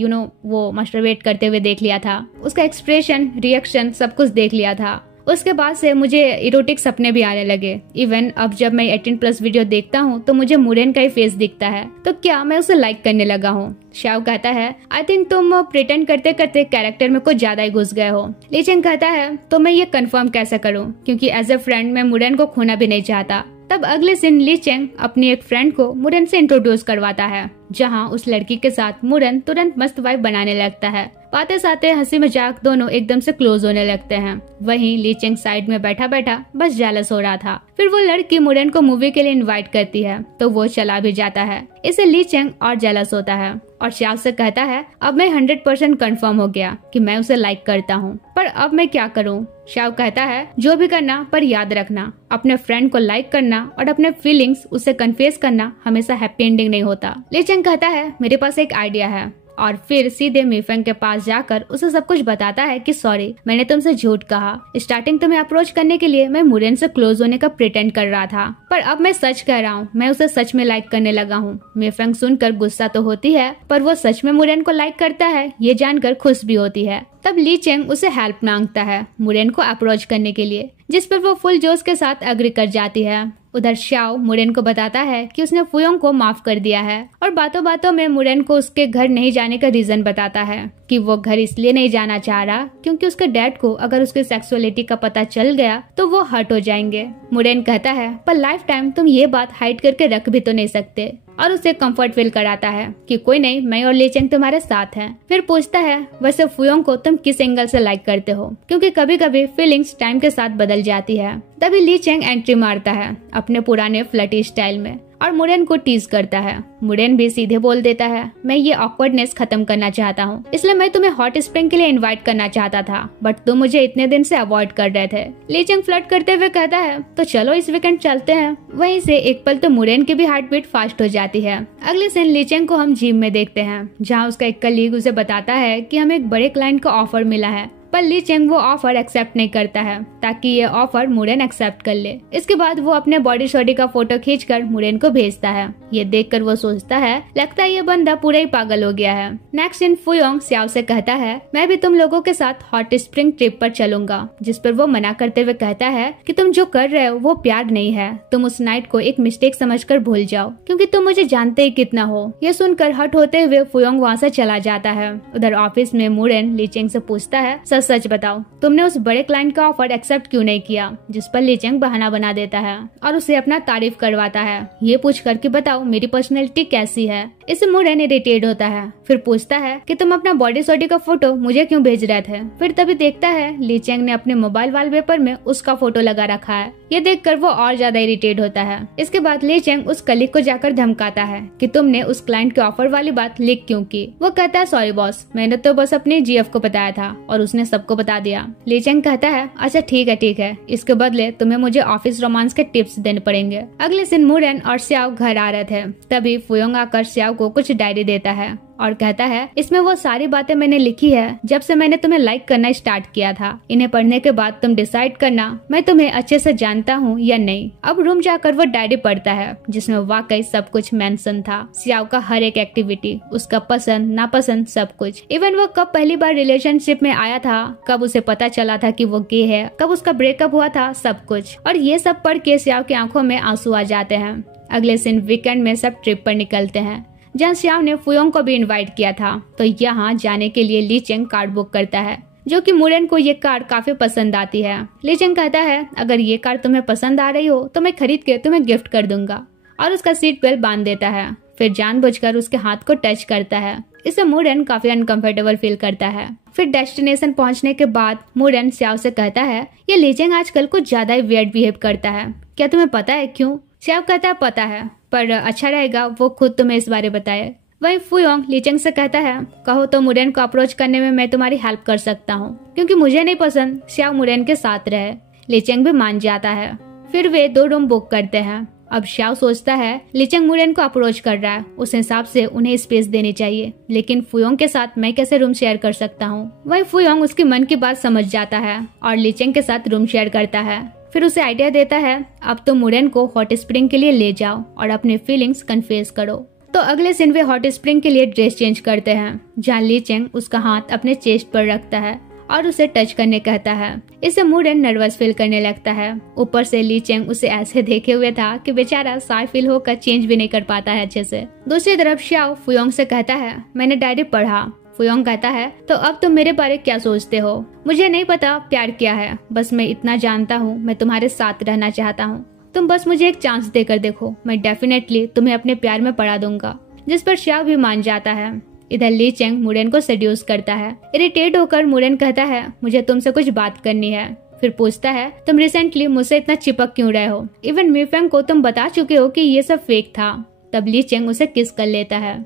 वो मास्टरबेट करते हुए देख लिया था, उसका एक्सप्रेशन रिएक्शन सब कुछ देख लिया था। उसके बाद से मुझे इरोटिक सपने भी आने लगे। इवन अब जब मैं 18+ वीडियो देखता हूँ तो मुझे मुरेन का ही फेस दिखता है, तो क्या मैं उसे लाइक करने लगा हूँ। श्याओ कहता है आई थिंक तुम प्रिटेंड करते करते कैरेक्टर में कुछ ज्यादा ही घुस गए हो। लीचेंग कहता है तो मैं ये कंफर्म कैसे करूँ, क्योंकि एज ए फ्रेंड मैं मुरेन को खोना भी नहीं चाहता। तब अगले दिन लीचेंग अपनी एक फ्रेंड को मुरेन से इंट्रोड्यूस करवाता है, जहां उस लड़की के साथ मुरेन तुरंत मस्त वाइब बनाने लगता है। बातें साथे हंसी मजाक दोनों एकदम से क्लोज होने लगते हैं। वहीं लीचेंग साइड में बैठा बैठा बस जेलस हो रहा था। फिर वो लड़की मुरेन को मूवी के लिए इनवाइट करती है तो वो चला भी जाता है। इससे लीचेंग और जेलस होता है और श्याओ से कहता है अब मैं 100% कंफर्म हो गया कि मैं उसे लाइक करता हूँ, पर अब मैं क्या करूँ। श्याओ कहता है जो भी करना पर याद रखना, अपने फ्रेंड को लाइक करना और अपने फीलिंग्स उसे कन्फेस करना हमेशा हैप्पी एंडिंग नहीं होता। लीचेंग कहता है मेरे पास एक आइडिया है, और फिर सीधे मीफेंग के पास जाकर उसे सब कुछ बताता है कि सॉरी मैंने तुमसे झूठ कहा, स्टार्टिंग तुम्हें अप्रोच करने के लिए मैं मुरेन से क्लोज होने का प्रिटेंड कर रहा था, पर अब मैं सच कह रहा हूँ, मैं उसे सच में लाइक करने लगा हूँ। मीफेंग सुनकर गुस्सा तो होती है, पर वो सच में मुरेन को लाइक करता है ये जानकर खुश भी होती है। तब लीचेंग उसे हेल्प मांगता है मुरेन को अप्रोच करने के लिए, जिस पर वो फुल जोश के साथ एग्री कर जाती है। उधर श्याओ मुरेन को बताता है कि उसने फुयोंग को माफ कर दिया है और बातों बातों में मुरेन को उसके घर नहीं जाने का रीजन बताता है कि वो घर इसलिए नहीं जाना चाह रहा क्योंकि उसके डैड को अगर उसके सेक्सुअलिटी का पता चल गया तो वो हर्ट हो जाएंगे। मुरेन कहता है पर लाइफ टाइम तुम ये बात हाइड करके रख भी तो नहीं सकते, और उसे कंफर्ट फील कराता है कि कोई नहीं, मैं और लीचेंग तुम्हारे साथ हैं। फिर पूछता है वैसे फुयोंग को तुम किस एंगल से लाइक करते हो, क्योंकि कभी कभी फीलिंग्स टाइम के साथ बदल जाती है। तभी लीचेंग एंट्री मारता है अपने पुराने फ्लटी स्टाइल में और मुरेन को टीज करता है। मुरेन भी सीधे बोल देता है मैं ये ऑकवर्डनेस खत्म करना चाहता हूँ, इसलिए मैं तुम्हें हॉट स्प्रिंग के लिए इनवाइट करना चाहता था, बट तुम मुझे इतने दिन से अवॉइड कर रहे थे। लीचेंग फ्लर्ट करते हुए कहता है तो चलो इस वीकेंड चलते हैं। वहीं से एक पल तो मुरेन की भी हार्ट बीट फास्ट हो जाती है। अगले दिन लीचेंग को हम जिम में देखते हैं, जहाँ उसका एक कलीग उसे बताता है कि हमें एक बड़े क्लाइंट का ऑफर मिला है, पर लीचेंग वो ऑफर एक्सेप्ट नहीं करता है ताकि ये ऑफर मुरेन एक्सेप्ट कर ले। इसके बाद वो अपने बॉडी शॉडी का फोटो खींचकर मुरेन को भेजता है। ये देखकर वो सोचता है लगता है ये बंदा पूरा ही पागल हो गया है। नेक्स्ट दिन फुयोंग श्याओ से कहता है मैं भी तुम लोगों के साथ हॉट स्प्रिंग ट्रिप पर चलूंगा, जिस पर वो मना करते हुए कहता है कि तुम जो कर रहे हो वो प्यार नहीं है, तुम उस नाइट को एक मिस्टेक समझकर भूल जाओ क्योंकि तुम मुझे जानते ही कितना हो। ये सुनकर हट होते हुए फुयोंग वहाँ से चला जाता है। उधर ऑफिस में मुरेन लीचेंग से पूछता है सच बताओ तुमने उस बड़े क्लाइंट का ऑफर एक्सेप्ट क्यों नहीं किया, जिस पर लीचेंग बहाना बना देता है और उसे अपना तारीफ करवाता है ये पूछकर कि बताओ मेरी पर्सनैलिटी कैसी है। इससे मुरेन इरिटेट होता है, फिर पूछता है कि तुम अपना बॉडी सॉडी का फोटो मुझे क्यों भेज रहे थे। फिर तभी देखता है ली चेंग ने अपने मोबाइल वॉलपेपर में उसका फोटो लगा रखा है। ये देखकर वो और ज्यादा इरिटेट होता है। इसके बाद ली चेंग उस कलीग को जाकर धमकाता है कि तुमने उस क्लाइंट के ऑफर वाली बात लीक क्यों की। वो कहता है सॉरी बॉस, मैंने तो बस अपने जीएफ को बताया था और उसने सबको बता दिया। ली चेंग कहता है अच्छा ठीक है, इसके बदले तुम्हें मुझे ऑफिस रोमांस के टिप्स देने पड़ेंगे। अगले दिन मुरेन और स्याओ घर आ रहे थे, तभी फुयोंग आकर स्याओ को कुछ डायरी देता है और कहता है इसमें वो सारी बातें मैंने लिखी है जब से मैंने तुम्हें लाइक करना स्टार्ट किया था। इन्हें पढ़ने के बाद तुम डिसाइड करना मैं तुम्हें अच्छे से जानता हूँ या नहीं। अब रूम जाकर वो डायरी पढ़ता है जिसमें वाकई सब कुछ मेंशन था। स्याओ का हर एक एक्टिविटी, उसका पसंद नापसंद सब कुछ। इवन वो कब पहली बार रिलेशनशिप में आया था, कब उसे पता चला था कि वो गे है, कब उसका ब्रेकअप हुआ था, सब कुछ। और ये सब पढ़ के स्याओ की आंखों में आंसू आ जाते हैं। अगले दिन वीकेंड में सब ट्रिप पर निकलते हैं जहाँ स्याओ ने फुयोंग को भी इनवाइट किया था। तो यहाँ जाने के लिए ली चेंग कार बुक करता है, जो कि मुरेन को ये कार काफी पसंद आती है। ली चेंग कहता है अगर ये कार तुम्हें पसंद आ रही हो तो मैं खरीद के तुम्हें गिफ्ट कर दूंगा, और उसका सीट बेल्ट बांध देता है। फिर जानबूझकर उसके हाथ को टच करता है। इससे मुरेन काफी अनकंफर्टेबल फील करता है। फिर डेस्टिनेशन पहुंचने के बाद मुरेन स्याओ से कहता है ये ली चेंग आजकल कुछ ज्यादा ही वियर्ड बिहेव करता है, क्या तुम्हें पता है क्यों? स्याओ कहता है पता है, पर अच्छा रहेगा वो खुद तुम्हें इस बारे बताए। वहीं फुयोंग ली चेंग से कहता है कहो तो मुरेन को अप्रोच करने में मैं तुम्हारी हेल्प कर सकता हूँ, क्योंकि मुझे नहीं पसंद स्याओ मुरेन के साथ रहे। ली चेंग भी मान जाता है। फिर वे 2 रूम बुक करते हैं। अब स्याओ सोचता है ली चेंग मुरेन को अप्रोच कर रहा है, उस हिसाब से उन्हें स्पेस देनी चाहिए, लेकिन फुयोंग के साथ मैं कैसे रूम शेयर कर सकता हूँ। वहीं फुयोंग उसकी मन की बात समझ जाता है और ली चेंग के साथ रूम शेयर करता है। फिर उसे आइडिया देता है अब तो मुरेन को हॉट स्प्रिंग के लिए ले जाओ और अपने फीलिंग्स कन्फेस करो। तो अगले दिन वे हॉट स्प्रिंग के लिए ड्रेस चेंज करते हैं, जहाँ ली चेंग उसका हाथ अपने चेस्ट पर रखता है और उसे टच करने कहता है। इससे मुरेन नर्वस फील करने लगता है। ऊपर से ली चेंग उसे ऐसे देखे हुए था कि बेचारा शाय फील होकर चेंज भी नहीं कर पाता है अच्छे से। दूसरी तरफ स्याओ फुयोंग से कहता है मैंने डायरी पढ़ा। फुयोंग कहता है तो अब तुम मेरे बारे क्या सोचते हो? मुझे नहीं पता प्यार क्या है, बस मैं इतना जानता हूँ मैं तुम्हारे साथ रहना चाहता हूँ। तुम बस मुझे एक चांस देकर देखो, मैं डेफिनेटली तुम्हें अपने प्यार में पड़ा दूंगा। जिस पर स्याओ भी मान जाता है। इधर ली चेंग मुरेन को सेड्यूस करता है। इरिटेट होकर मुरेन कहता है मुझे तुमसे कुछ बात करनी है। फिर पूछता है तुम रिसेंटली मुझसे इतना चिपक क्यों रहे हो? इवन मीफेंग को तुम बता चुके हो कि ये सब फेक था। तब ली चेंग उसे किस कर लेता है।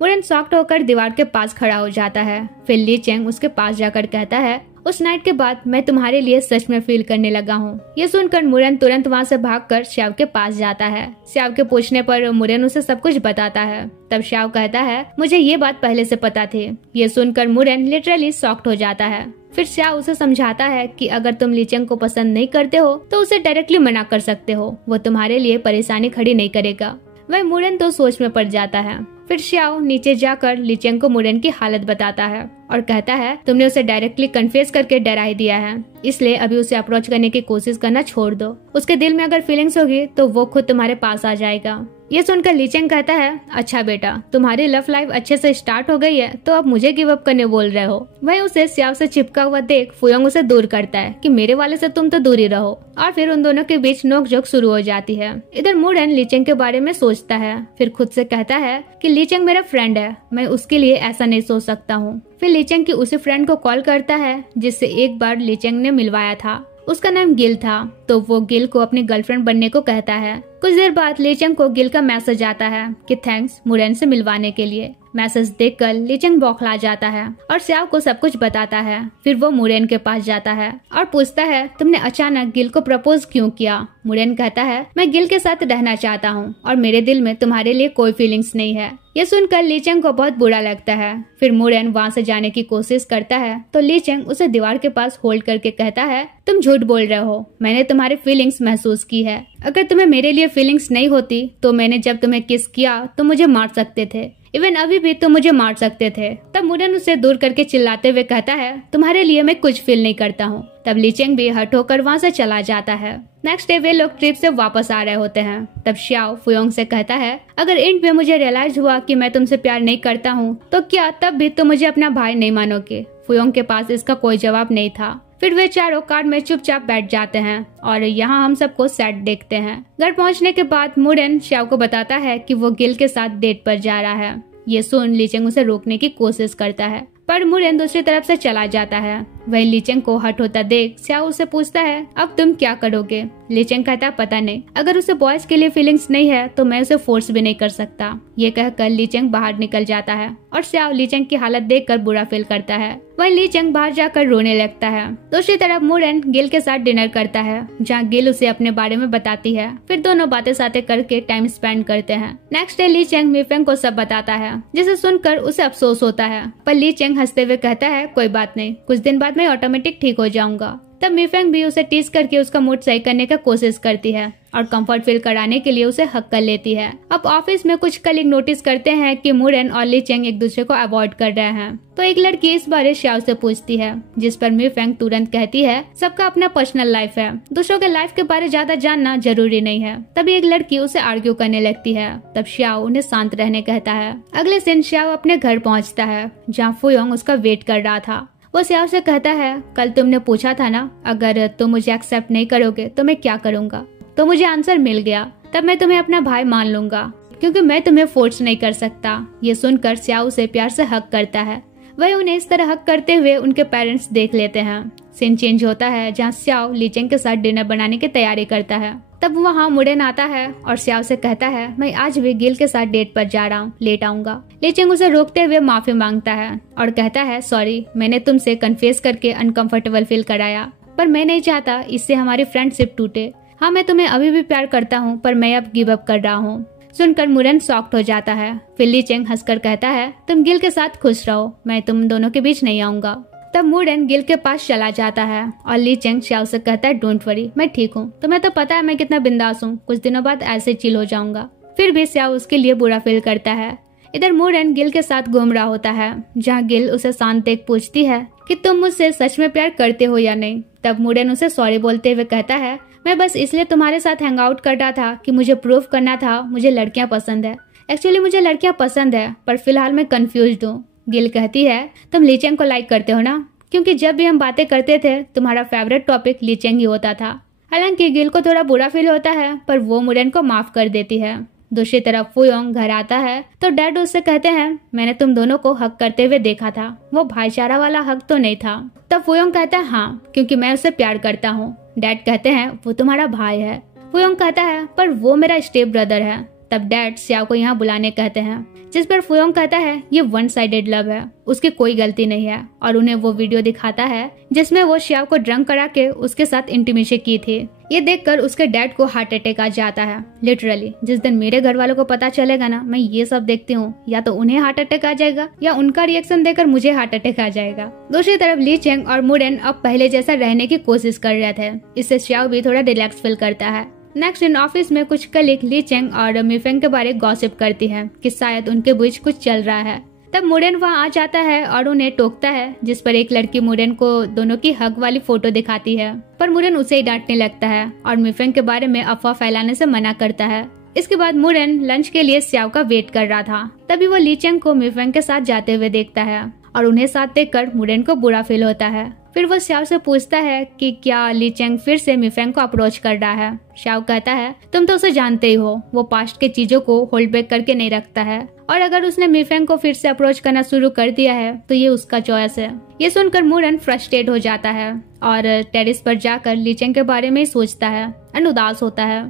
मुरेन शॉक्ड होकर दीवार के पास खड़ा हो जाता है। फिर ली चेंग उसके पास जाकर कहता है उस नाइट के बाद मैं तुम्हारे लिए सच में फील करने लगा हूँ। ये सुनकर मुरेन तुरंत वहाँ से भागकर स्याओ के पास जाता है। स्याओ के पूछने पर मुरेन उसे सब कुछ बताता है। तब स्याओ कहता है मुझे ये बात पहले से पता थी। ये सुनकर मुरेन लिटरली शॉक्ड हो जाता है। फिर स्याओ उसे समझाता है कि अगर तुम ली चेंग को पसंद नहीं करते हो तो उसे डायरेक्टली मना कर सकते हो, वो तुम्हारे लिए परेशानी खड़ी नहीं करेगा। वह मुरेन तो सोच में पड़ जाता है। फिर स्याओ नीचे जाकर ली चेंग को मुरेन की हालत बताता है और कहता है तुमने उसे डायरेक्टली कन्फेस करके डरा ही दिया है, इसलिए अभी उसे अप्रोच करने की कोशिश करना छोड़ दो। उसके दिल में अगर फीलिंग्स होगी तो वो खुद तुम्हारे पास आ जाएगा। ये सुनकर ली चेंग कहता है अच्छा बेटा, तुम्हारी लव लाइफ अच्छे से स्टार्ट हो गई है तो अब मुझे गिव अप करने बोल रहे हो। वहीं उसे स्याओ से चिपका हुआ देख फुयोंग उसे दूर करता है कि मेरे वाले से तुम तो दूर ही रहो, और फिर उन दोनों के बीच नोकझोंक शुरू हो जाती है। इधर मुरेन ली चेंग के बारे में सोचता है। फिर खुद से कहता है कि ली चेंग मेरा फ्रेंड है, मैं उसके लिए ऐसा नहीं सोच सकता हूँ। फिर ली चेंग की उसी फ्रेंड को कॉल करता है जिससे एक बार ली चेंग ने मिलवाया था। उसका नाम गिल था, तो वो गिल को अपनी गर्लफ्रेंड बनने को कहता है। कुछ देर बाद ली चेंग को गिल का मैसेज आता है कि थैंक्स मुरेन से मिलवाने के लिए। मैसेज देखकर ली चेंग बौखला जाता है और स्याओ को सब कुछ बताता है। फिर वो मुरेन के पास जाता है और पूछता है तुमने अचानक गिल को प्रपोज क्यों किया? मुरेन कहता है मैं गिल के साथ रहना चाहता हूँ और मेरे दिल में तुम्हारे लिए कोई फीलिंग्स नहीं है। ये सुनकर ली चेंग को बहुत बुरा लगता है। फिर मुरेन वहाँ से जाने की कोशिश करता है तो ली चेंग उसे दीवार के पास होल्ड करके कहता है तुम झूठ बोल रहे हो, मैंने तुम्हारी फीलिंग्स महसूस की है। अगर तुम्हें मेरे लिए फीलिंग्स नहीं होती तो मैंने जब तुम्हें किस किया तो मुझे मार सकते थे, इवन अभी भी तो मुझे मार सकते थे। तब मुरेन उसे दूर करके चिल्लाते हुए कहता है तुम्हारे लिए मैं कुछ फील नहीं करता हूँ। तब ली चेंग भी हट होकर वहाँ से चला जाता है। नेक्स्ट डे वे लोग ट्रिप से वापस आ रहे होते हैं। तब स्याओ फुयोंग से कहता है अगर एंड में मुझे रियलाइज हुआ कि मैं तुमसे प्यार नहीं करता हूँ तो क्या तब भी तुम मुझे अपना भाई नहीं मानोगे? फुयोंग के पास इसका कोई जवाब नहीं था। फिर वे चारों कार में चुपचाप बैठ जाते हैं और यहाँ हम सबको सेट देखते हैं। घर पहुँचने के बाद मुरेन श्याओ को बताता है कि वो गिल के साथ डेट पर जा रहा है। ये सुन लीचेंग उसे रोकने की कोशिश करता है, पर मुरेन दूसरी तरफ से चला जाता है। वही लीचेंग को हट होता देख श्याओ उसे पूछता है, अब तुम क्या करोगे? लीचेंग कहता, पता नहीं, अगर उसे बॉयज के लिए फीलिंग्स नहीं है तो मैं उसे फोर्स भी नहीं कर सकता। ये कहकर लीचेंग बाहर निकल जाता है और श्याओ लीचेंग की हालत देखकर बुरा फील करता है। वही लीचेंग बाहर जाकर रोने लगता है। दूसरी तरफ मुरेन गिल के साथ डिनर करता है, जहाँ गिल उसे अपने बारे में बताती है। फिर दोनों बातें साथे करके टाइम स्पेंड करते हैं। नेक्स्ट डे लीचेंग मीफेंग को सब बताता है, जिसे सुनकर उसे अफसोस होता है, पर लीचेंग हंसते हुए कहता है, कोई बात नहीं, कुछ दिन बाद मैं ऑटोमेटिक ठीक हो जाऊंगा। तब मीफेंग भी उसे टीज करके उसका मूड सही करने का कोशिश करती है और कंफर्ट फील कराने के लिए उसे हक कर लेती है। अब ऑफिस में कुछ कलीग नोटिस करते हैं कि मुरेन और लीचेंग एक दूसरे को अवॉइड कर रहे हैं, तो एक लड़की इस बारे श्याओ से पूछती है, जिस पर मीफेंग तुरंत कहती है, सबका अपना पर्सनल लाइफ है, दूसरों के लाइफ के बारे ज्यादा जानना जरूरी नहीं है। तभी एक लड़की उसे आर्ग्यू करने लगती है। तब श्याओ उन्हें शांत रहने कहता है। अगले दिन श्याओ अपने घर पहुँचता है, जहाँ फुयोंग उसका वेट कर रहा था। वो श्याओ से कहता है, कल तुमने पूछा था ना, अगर तुम मुझे एक्सेप्ट नहीं करोगे तो मैं क्या करूँगा? तो मुझे आंसर मिल गया, तब मैं तुम्हें अपना भाई मान लूंगा, क्योंकि मैं तुम्हें फोर्स नहीं कर सकता। ये सुनकर श्याओ उसे प्यार से हक करता है। वह उन्हें इस तरह हक करते हुए उनके पेरेंट्स देख लेते हैं। सीन चेंज होता है, जहाँ श्याओ लीचेंग के साथ डिनर बनाने की तैयारी करता है। तब वहाँ मुरेन आता है और श्याओ से कहता है, मैं आज भी गिल के साथ डेट पर जा रहा हूँ, लेट आऊंगा। लीचेंग उसे रोकते हुए माफी मांगता है और कहता है, सॉरी, मैंने तुमसे कन्फेस करके अनकंफर्टेबल फील कराया, पर मैं नहीं चाहता इससे हमारी फ्रेंडशिप टूटे। हाँ, मैं तुम्हें अभी भी प्यार करता हूँ, पर मैं अब गिव अप कर रहा हूँ। सुनकर मुरेन शॉक्ड हो जाता है। फिर लीचेंग हंसकर कहता है, तुम गिल के साथ खुश रहो, मैं तुम दोनों के बीच नहीं आऊंगा। तब मुरेन गिल के पास चला जाता है और लीचेंग श्याओ से कहता है, डोंट वरी, मैं ठीक हूँ, तुम्हें तो पता है मैं कितना बिंदास हूँ, कुछ दिनों बाद ऐसे चिल हो जाऊंगा। फिर भी श्याओ उसके लिए बुरा फील करता है। इधर मुरेन गिल के साथ घूम रहा होता है, जहाँ गिल उसे शांत देख पूछती है कि तुम मुझसे सच में प्यार करते हो या नहीं। तब मुरेन उसे सॉरी बोलते हुए कहता है, मैं बस इसलिए तुम्हारे साथ हैंग आउट कर रहा था कि मुझे प्रूव करना था मुझे लड़कियां पसंद है। एक्चुअली मुझे लड़कियां पसंद है, पर फिलहाल मैं कंफ्यूज्ड हूँ। गिल कहती है, तुम लीचेंग को लाइक करते हो ना? क्योंकि जब भी हम बातें करते थे तुम्हारा फेवरेट टॉपिक लीचेंग ही होता था। हालांकि गिल को थोड़ा बुरा फील होता है, पर वो मुरेन को माफ कर देती है। दूसरी तरफ फुयोंग घर आता है तो डैड उससे कहते हैं, मैंने तुम दोनों को हक करते हुए देखा था, वो भाईचारा वाला हक तो नहीं था। तब फुयोंग कहता है, हाँ, क्योंकि मैं उसे प्यार करता हूँ। डैड कहते हैं, वो तुम्हारा भाई है। फुयोंग कहता है, पर वो मेरा स्टेप ब्रदर है। तब डैड श्याओ को यहाँ बुलाने कहते हैं, जिस पर फुयोंग कहता है, ये वन साइडेड लव है, उसकी कोई गलती नहीं है। और उन्हें वो वीडियो दिखाता है जिसमें वो श्याओ को ड्रंक करा के उसके साथ इंटीमेसी की थी। ये देखकर उसके डैड को हार्ट अटैक आ जाता है। लिटरली जिस दिन मेरे घर वालों को पता चलेगा ना मैं ये सब देखती हूँ, या तो उन्हें हार्ट अटैक आ जाएगा या उनका रिएक्शन देखकर मुझे हार्ट अटैक आ जाएगा। दूसरी तरफ लीचेंग और मुरेन अब पहले जैसा रहने की कोशिश कर रहे थे। इससे श्याओ भी थोड़ा रिलैक्स फील करता है। नेक्स्ट दिन ऑफिस में कुछ कलीग लीचेंग और मीफेंग के बारे गॉसिप करती है कि शायद उनके बीच कुछ चल रहा है। तब मुरेन वहाँ आ जाता है और उन्हें टोकता है, जिस पर एक लड़की मुरेन को दोनों की हग वाली फोटो दिखाती है, पर मुरेन उसे ही डांटने लगता है और मीफेंग के बारे में अफवाह फैलाने से मना करता है। इसके बाद मुरेन लंच के लिए श्याओ का वेट कर रहा था। तभी वो लीचेंग को मीफेंग के साथ जाते हुए देखता है और उन्हें साथ देखकर मुरेन को बुरा फील होता है। फिर वो श्याओ से पूछता है कि क्या लीचेंग फिर से मीफेंग को अप्रोच कर रहा है। श्याओ कहता है, तुम तो उसे जानते ही हो, वो पास्ट के चीजों को होल्ड बैक करके नहीं रखता है, और अगर उसने मीफेंग को फिर से अप्रोच करना शुरू कर दिया है तो ये उसका चॉइस है। ये सुनकर मुरेन फ्रस्ट्रेट हो जाता है और टेरिस पर जाकर लीचेंग के बारे में सोचता है और उदास होता है।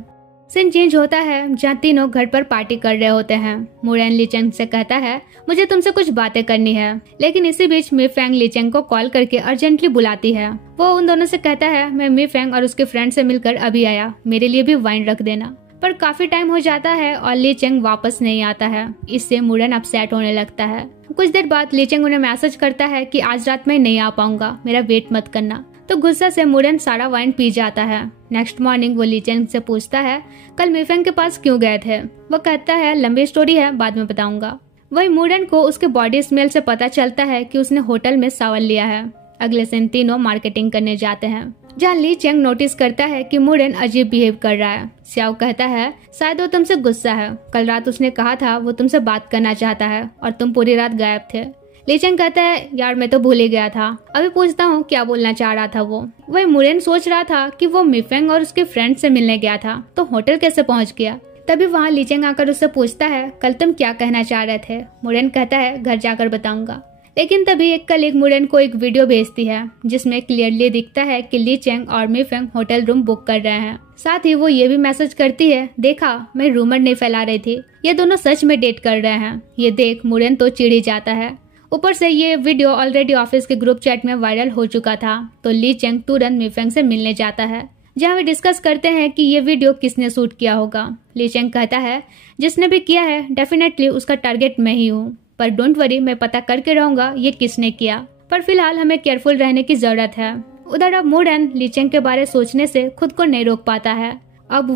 सीन चेंज होता है, जहाँ तीनों घर पर पार्टी कर रहे होते हैं। मुरेन लीचेंग से कहता है, मुझे तुमसे कुछ बातें करनी है, लेकिन इसी बीच मीफेंग लीचेंग को कॉल करके अर्जेंटली बुलाती है। वो उन दोनों से कहता है, मैं मीफेंग और उसके फ्रेंड से मिलकर अभी आया, मेरे लिए भी वाइन रख देना। पर काफी टाइम हो जाता है और लीचेंग वापस नहीं आता है। इससे मुरेन अपसेट होने लगता है। कुछ देर बाद लीचेंग उन्हें मैसेज करता है कि आज रात में नहीं आ पाऊंगा, मेरा वेट मत करना। तो गुस्सा से मुरेन सारा वाइन पी जाता है। नेक्स्ट मॉर्निंग वो लीचेंग से पूछता है, कल मीफेंग के पास क्यों गए थे? वो कहता है, लंबी स्टोरी है, बाद में बताऊंगा। वही मुरेन को उसके बॉडी स्मेल से पता चलता है कि उसने होटल में शावर लिया है। अगले दिन तीनों मार्केटिंग करने जाते हैं, जहाँ लीचेंग नोटिस करता है कि मुरेन अजीब बिहेव कर रहा है। श्याओ कहता है, शायद वो तुमसे गुस्सा है, कल रात उसने कहा था वो तुमसे बात करना चाहता है और तुम पूरी रात गायब थे। लीचेंग कहता है यार मैं तो भूल ही गया था, अभी पूछता हूँ क्या बोलना चाह रहा था वो। वही मुरेन सोच रहा था कि वो मिफेंग और उसके फ्रेंड से मिलने गया था तो होटल कैसे पहुंच गया। तभी वहाँ लीचेंग आकर उससे पूछता है कल तुम क्या कहना चाह रहे थे। मुरेन कहता है घर जाकर बताऊंगा। लेकिन तभी एक कलीग मुरेन को एक वीडियो भेजती है जिसमें क्लियरली दिखता है कि लीचेंग और मिफेंग होटल रूम बुक कर रहे हैं। साथ ही वो ये भी मैसेज करती है देखा मैं रूमर नहीं फैला रही थी, ये दोनों सच में डेट कर रहे हैं। ये देख मुरेन तो चिढ़ ही जाता है। ऊपर से ये वीडियो ऑलरेडी ऑफिस के ग्रुप चैट में वायरल हो चुका था तो लीचेंग तुरंत मिफेंग से मिलने जाता है जहाँ वे डिस्कस करते हैं कि ये वीडियो किसने शूट किया होगा। लीचेंग कहता है जिसने भी किया है डेफिनेटली उसका टारगेट मैं ही हूँ, पर डोंट वरी मैं पता करके रहूंगा ये किसने किया, पर फिलहाल हमें केयरफुल रहने की जरूरत है। उधर अब मुरेन लीचेंग के बारे सोचने से खुद को नहीं रोक पाता है। अब